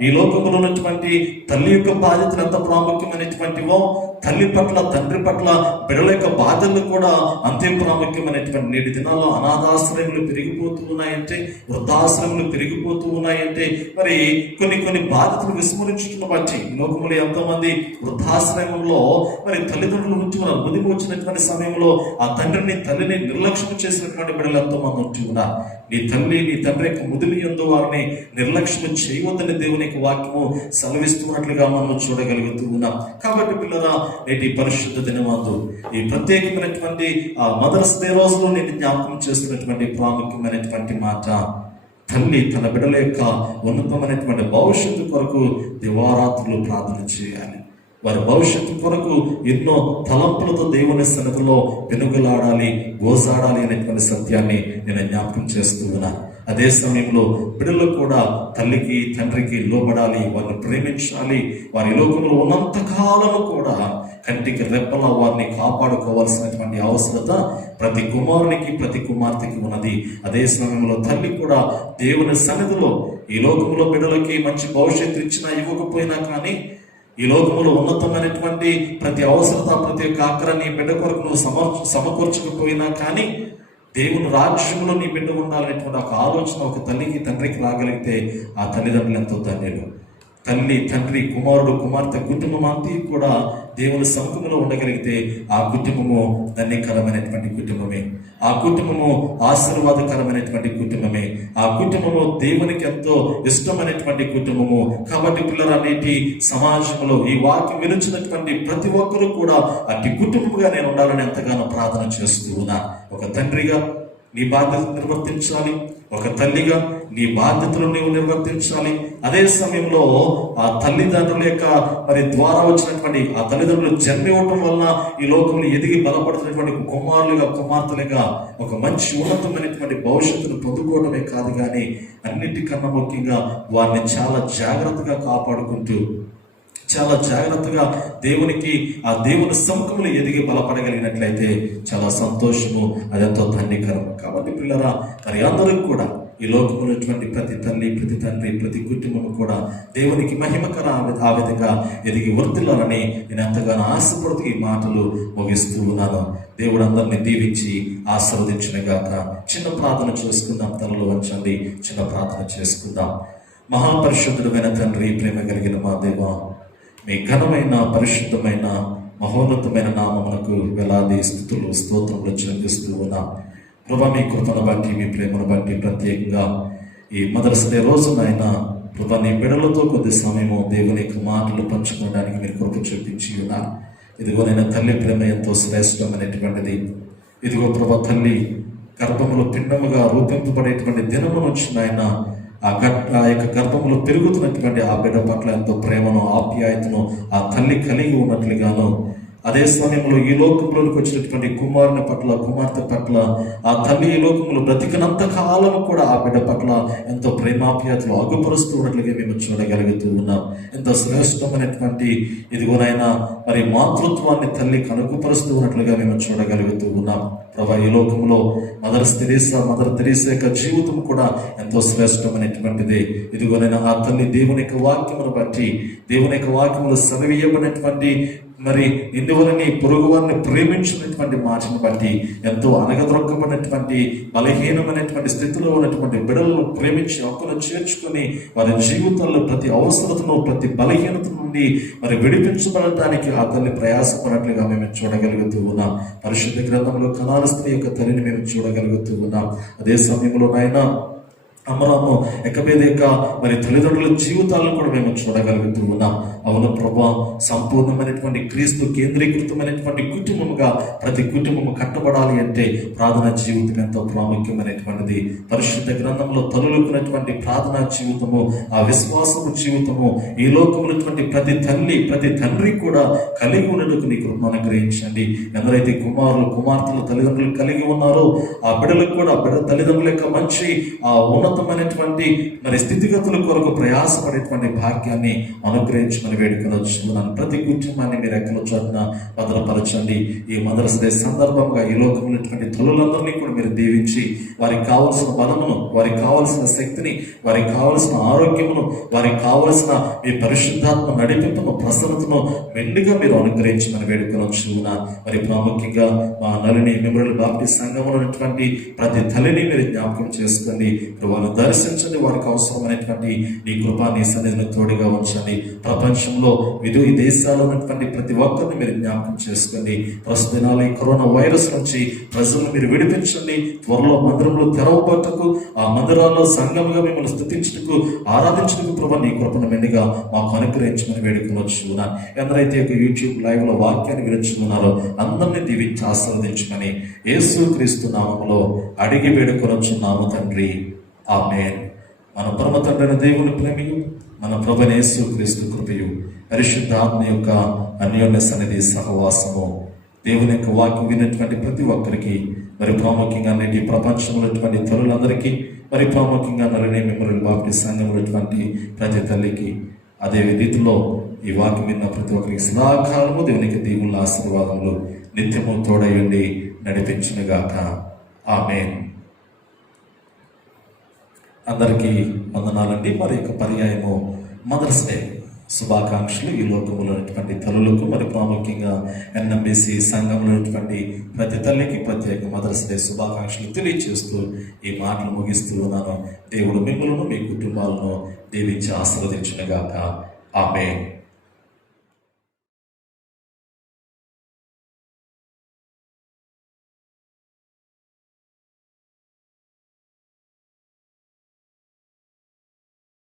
ఈ లోకంలో ఉన్నటువంటి తల్లి యొక్క బాధ్యతలు ఎంత ప్రాముఖ్యమైనటువంటివో, తల్లి పట్ల, తండ్రి పట్ల బిడ్డల యొక్క బాధ్యతలు కూడా అంతే ప్రాముఖ్యమైనటువంటి. నేటి దినాల్లో అనాథాశ్రయములు పెరిగిపోతూ ఉన్నాయంటే, వృద్ధాశ్రయములు పెరిగిపోతూ ఉన్నాయంటే మరి కొన్ని బాధ్యతలు విస్మరించుకున్న బట్టి లోకంలో ఎంతో మంది వృద్ధాశ్రయంలో మరి తల్లిదండ్రులు ఉంటూ ఉన్నారు. ముదిమి వచ్చినటువంటి సమయంలో ఆ తండ్రిని, తల్లిని నిర్లక్ష్యం చేసినటువంటి బిడ్డలు ఎంతో మంది ఉంటూ ఉన్నారు. నీ తల్లి, నీ తండ్రి యొక్క ముదిమి యందు వారిని నిర్లక్ష్యం చేయవద్దని దేవుని యొక్క వాక్యము సెలవిస్తున్నట్లుగా మనం చూడగలుగుతూ ఉన్నాం. కాబట్టి పిల్లరా, నేటి పరిశుద్ధ దినమందు ఈ ప్రత్యేకమైనటువంటి ఆ మదర్స్ డే రోజులో నేను జ్ఞాపకం చేస్తున్నటువంటి ప్రాముఖ్యమైనటువంటి మాట, తల్లి తన బిడ్డల యొక్క ఉన్నతమైనటువంటి భవిష్యత్తు కొరకు దివారాత్రులు ప్రార్థన చేయాలి. వారి భవిష్యత్తు కొరకు ఎన్నో తలంపులతో దేవుని సన్నిధిలో పెనుగులాడాలి, గోసాడాలి అనేటువంటి సత్యాన్ని నేను జ్ఞాపకం చేస్తూ ఉన్నాను. అదే సమయంలో బిడ్డలు కూడా తల్లికి, తండ్రికి లోబడాలి, వారిని ప్రేమించాలి. వారి లోకంలో ఉన్నంతకాలము కూడా కంటికి రెప్పలా వారిని కాపాడుకోవాల్సినటువంటి అవసరత ప్రతి కుమారునికి, ప్రతి కుమార్తెకి ఉన్నది. అదే సమయంలో తల్లి కూడా దేవుని సన్నిధిలో ఈ లోకంలో బిడ్డలకి మంచి భవిష్యత్తు ఇచ్చినా ఇవ్వకపోయినా కానీ, ఈ లోకంలో ఉన్నతమైనటువంటి ప్రతి అవసరత, ప్రతి ఒక్క ఆఖరి నీ బిడ్డ కొరకు నువ్వు సమకూర్చకపోయినా కానీ దేవుని రాజ్యంలో నీ బిడ్డ ఉండాలనేటువంటి ఒక ఆలోచన ఒక తల్లికి, తండ్రికి రాగలిగితే ఆ తల్లిదండ్రులు ఎంతో ధన్యులు. తల్లి, తండ్రి, కుమారుడు, కుమార్తె కుటుంబం అంతా కూడా దేవుని సముఖంలో ఉండగలిగితే ఆ కుటుంబము ధన్యకరమైనటువంటి కుటుంబమే, ఆ కుటుంబము ఆశీర్వాదకరమైనటువంటి కుటుంబమే, ఆ కుటుంబము దేవునికి ఎంతో ఇష్టమైనటువంటి కుటుంబము. కాబట్టి పిల్లలన్నిటి సమాజంలో ఈ వాక్యం వినిచినటువంటి ప్రతి ఒక్కరూ కూడా అట్టి కుటుంబముగా నేను ఉండాలని ఎంతగానో ప్రార్థన చేస్తూ ఉన్నా. ఒక తండ్రిగా నీ బాధ్యతలు నిర్వర్తించాలి, ఒక తల్లిగా నీ బాధ్యతలు నీవు నిర్వర్తించాలి. అదే సమయంలో ఆ తల్లిదండ్రుల యొక్క ద్వారా వచ్చినటువంటి ఆ తల్లిదండ్రులు జన్మ ఇవ్వటం వలన ఈ లోకంలో ఎదిగి బలపడుతున్నటువంటి కుమారులుగా, కుమార్తెలుగా ఒక మంచి ఉన్నతమైనటువంటి భవిష్యత్తును పొందుకోవడమే కాదు, కానీ అన్నిటికన్నా ముఖ్యంగా వారిని చాలా జాగ్రత్తగా కాపాడుకుంటూ, చాలా జాగ్రత్తగా ఆ దేవుని సముఖంలో ఎదిగి బలపడగలిగినట్లయితే చాలా సంతోషము, అదెంతో ధన్యకరం. కాబట్టి పిల్లరా, మరి అందరికి కూడా ఈ లోకంలో ఉన్నటువంటి ప్రతి తల్లి, ప్రతి తండ్రి, ప్రతి కుటుంబము కూడా దేవునికి మహిమకర ఆ విధంగా ఎదిగి వర్తిల్లాలని నేను ఎంతగానో ఆశపడుతూ ఈ మాటలు ముగిస్తూ ఉన్నాను. దేవుడు అందరినీ దీవించి ఆశీర్వదించునుగాక. చిన్న ప్రార్థన చేసుకుందాం. తలలు వంచండి, చిన్న ప్రార్థన చేసుకుందాం. మహాపరిశుద్ధుడైన తండ్రి, ప్రేమ కలిగిన మా దేవా, మీ ఘనమైన, పరిశుద్ధమైన, మహోన్నతమైన నామమునకు వేలాది స్తుతులు, స్తోత్రములు చెల్లిస్తూ ఉన్నాం. ప్రభా, మీ కృపను బట్టి, మీ ప్రేమను బట్టి ప్రత్యేకంగా ఈ మదర్స్ డే రోజునైన ప్రభా, నీ బిడ్డలతో కొద్ది సమయము దేవుని యొక్క మాటలు పంచుకోవడానికి మీరు కృప చూపించి ఉన్నారు. ఇదిగోనైనా తల్లి ప్రేమ ఎంతో శ్రేష్టమైనటువంటిది. ఇదిగో ప్రభా, తల్లి గర్భములో పిండముగా రూపింపబడేటువంటి దినము నుంచి నాయన ఆ యొక్క గర్భంలో పెరుగుతున్నటువంటి ఆ బిడ్డ పట్ల ఎంతో ప్రేమను, ఆప్యాయతను ఆ తల్లి కలిగి ఉన్నట్లుగాను, అదే సమయంలో ఈ లోకంలోకి వచ్చినటువంటి కుమారుని పట్ల, కుమార్తె పట్ల ఆ తల్లి ఈ లోకంలో బ్రతికినంత కాలం కూడా ఆ బిడ్డ పట్ల ఎంతో ప్రేమాప్యాయతలు అగుపరుస్తూ ఉన్నట్లుగా మేము చూడగలుగుతూ ఉన్నాం. ఎంతో శ్రేష్టమైనటువంటి ఇదిగోనైనా మరి మాతృత్వాన్ని తల్లి కనుగపరుస్తూ ఉన్నట్లుగా మేము చూడగలుగుతూ ఉన్నాం. ప్రభా, ఈ లోకంలో మదర్ తెరీసా యొక్క జీవితం కూడా ఎంతో శ్రేష్టమైనటువంటిది. ఇదిగోనైనా ఆ తల్లి దేవుని యొక్క వాక్యమును బట్టి, దేవుని యొక్క వాక్యములు సెలవీయబడినటువంటి మరి ఇందువలని పొరుగు వారిని ప్రేమించినటువంటి మాటను బట్టి ఎంతో అనగదొక్కబడినటువంటి బలహీనమైనటువంటి స్థితిలో ఉన్నటువంటి బిడ్డలను ప్రేమించి హక్కును చేర్చుకొని వారి జీవితంలో ప్రతి అవసరతను, ప్రతి బలహీనత నుండి మరి విడిపించబడటానికి ఆ తల్లి ప్రయాసపడినట్లుగా మేము చూడగలుగుతూ ఉన్నాం. పరిశుద్ధ గ్రంథంలో కనాన స్త్రీ యొక్క తల్లిని మేము చూడగలుగుతూ ఉన్నాం. అదే సమయంలో నాయన అమరాము ఎకబేద యొక్క మరి తల్లిదండ్రుల జీవితాలను కూడా మేము చూడగలుగుతూ ఉన్నాం. అవును ప్రభా, సంపూర్ణమైనటువంటి క్రీస్తు కేంద్రీకృతమైనటువంటి కుటుంబముగా ప్రతి కుటుంబము కట్టబడాలి అంటే ప్రార్థనా జీవితం ఎంతో ప్రాముఖ్యమైనటువంటిది. పరిశుద్ధ గ్రంథంలో తలులుకున్నటువంటి ప్రార్థనా జీవితము, ఆ విశ్వాసము జీవితము ఈ లోకమున్నటువంటి ప్రతి తల్లి, ప్రతి తండ్రి కూడా కలిగి ఉన్నందుకు నీ కృపను అనుగ్రహించండి. ఎవరైతే కుమారులు, కుమార్తెలు తల్లిదండ్రులు కలిగి ఉన్నారో ఆ బిడ్డలకు కూడా తల్లిదండ్రుల యొక్క మంచి ఆ ఉన్నతమైనటువంటి మరి స్థితిగతుల కొరకు ప్రయాసపడేటువంటి భాగ్యాన్ని అనుగ్రహించమని వేడుకొనొచ్చున్నాను. ప్రతి కుటుంబాన్ని మీరు ఎక్కల చోటున భద్రపరచండి. ఈ మదర్స్ డే సందర్భంగా ఈ లోకమైనటువంటి తల్లులందరినీ కూడా మీరు దీవించి వారికి కావలసిన బలమును, వారికి కావలసిన శక్తిని, వారికి కావలసిన ఆరోగ్యమును, వారికి కావలసిన మీ పరిశుద్ధాత్మ నడిపింపును, ప్రసన్నతను మెండుగా మీరు అనుగ్రహించమని వేడుకొనొచ్చున్నాను. మరి ప్రాముఖ్యంగా మా నలిని మెమోరియల్ బాప్టిస్ట్ సంఘంలో ఉన్నటువంటి ప్రతి తల్లిని మీరు జ్ఞాపకం చేసుకోండి. వాళ్ళని దర్శించండి. వారికి అవసరమైనటువంటి నీ కృపా, నీ సన్నిధిని తోడుగా ఉంచండి. ప్రపంచంలో ఈ దేశాల్లో ఉన్నటువంటి ప్రతి ఒక్కరిని మీరు జ్ఞాపకం చేసుకోండి. ప్రస్తుత దినాలు ఈ కరోనా వైరస్ నుంచి ప్రజలను మీరు విడిపించండి. త్వరలో మందిరంలో తెరవబట్టకు, ఆ మందిరాల్లో సంఘంగా మిమ్మల్ని స్తుతించుటకు, ఆరాధించుటకు ప్రభు నీ కృపను మెండుగా మాకు అనుగ్రహించమని వేడుకొనొచ్చున్నాను. ఎందరైతే యూట్యూబ్ లైవ్ లో వాక్యాన్ని వినిచున్నారో అందరినీ దీవించి ఆశీర్వదించమని యేసుక్రీస్తు నామములో అడిగి వేడుకొనొచ్చున్నాము తండ్రి. ఆమేన్. మన పరమ తండ్రి దేవుని ప్రేమయు, మన ప్రభువైన యేసుక్రీస్తు కృపయు, పరిశుద్ధాత్మ యొక్క అన్యోన్య సన్నిధి సహవాసము దేవుని యొక్క వాక్యం విన్నటువంటి ప్రతి ఒక్కరికి, మరి ప్రాముఖ్యంగా నేటి ప్రపంచంలో ఉన్నటువంటి తల్లులందరికీ, మరి ప్రాముఖ్యంగా నలిని మెమోరియల్ బాప్టిస్ట్ సంఘంలో ఉన్నటువంటి ప్రతి తల్లికి, అదే రీతిలో ఈ వాక్యం విన్న ప్రతి ఒక్కరికి సదాకాలము దేవునికి దీవుల ఆశీర్వాదములు నిత్యము తోడయుండి నడిపించునుగాక. ఆమేన్. అందరికీ వందనాలండి. మరి యొక్క పర్యాయము మదర్స్ డే శుభాకాంక్షలు ఈ లోకంలో ఉన్నటువంటి తల్లులకు, మరి ప్రాముఖ్యంగా ఎన్ఎంబిసి సంఘంలో ఉన్నటువంటి ప్రతి తల్లికి ప్రత్యేక మదర్స్ డే శుభాకాంక్షలు తెలియజేస్తూ ఈ మాటలు ముగిస్తూ ఉన్నాను. దేవుడు మిమ్మల్ని, మీ కుటుంబాలను దీవించి ఆశీర్వదించునుగాక. ఆమేన్.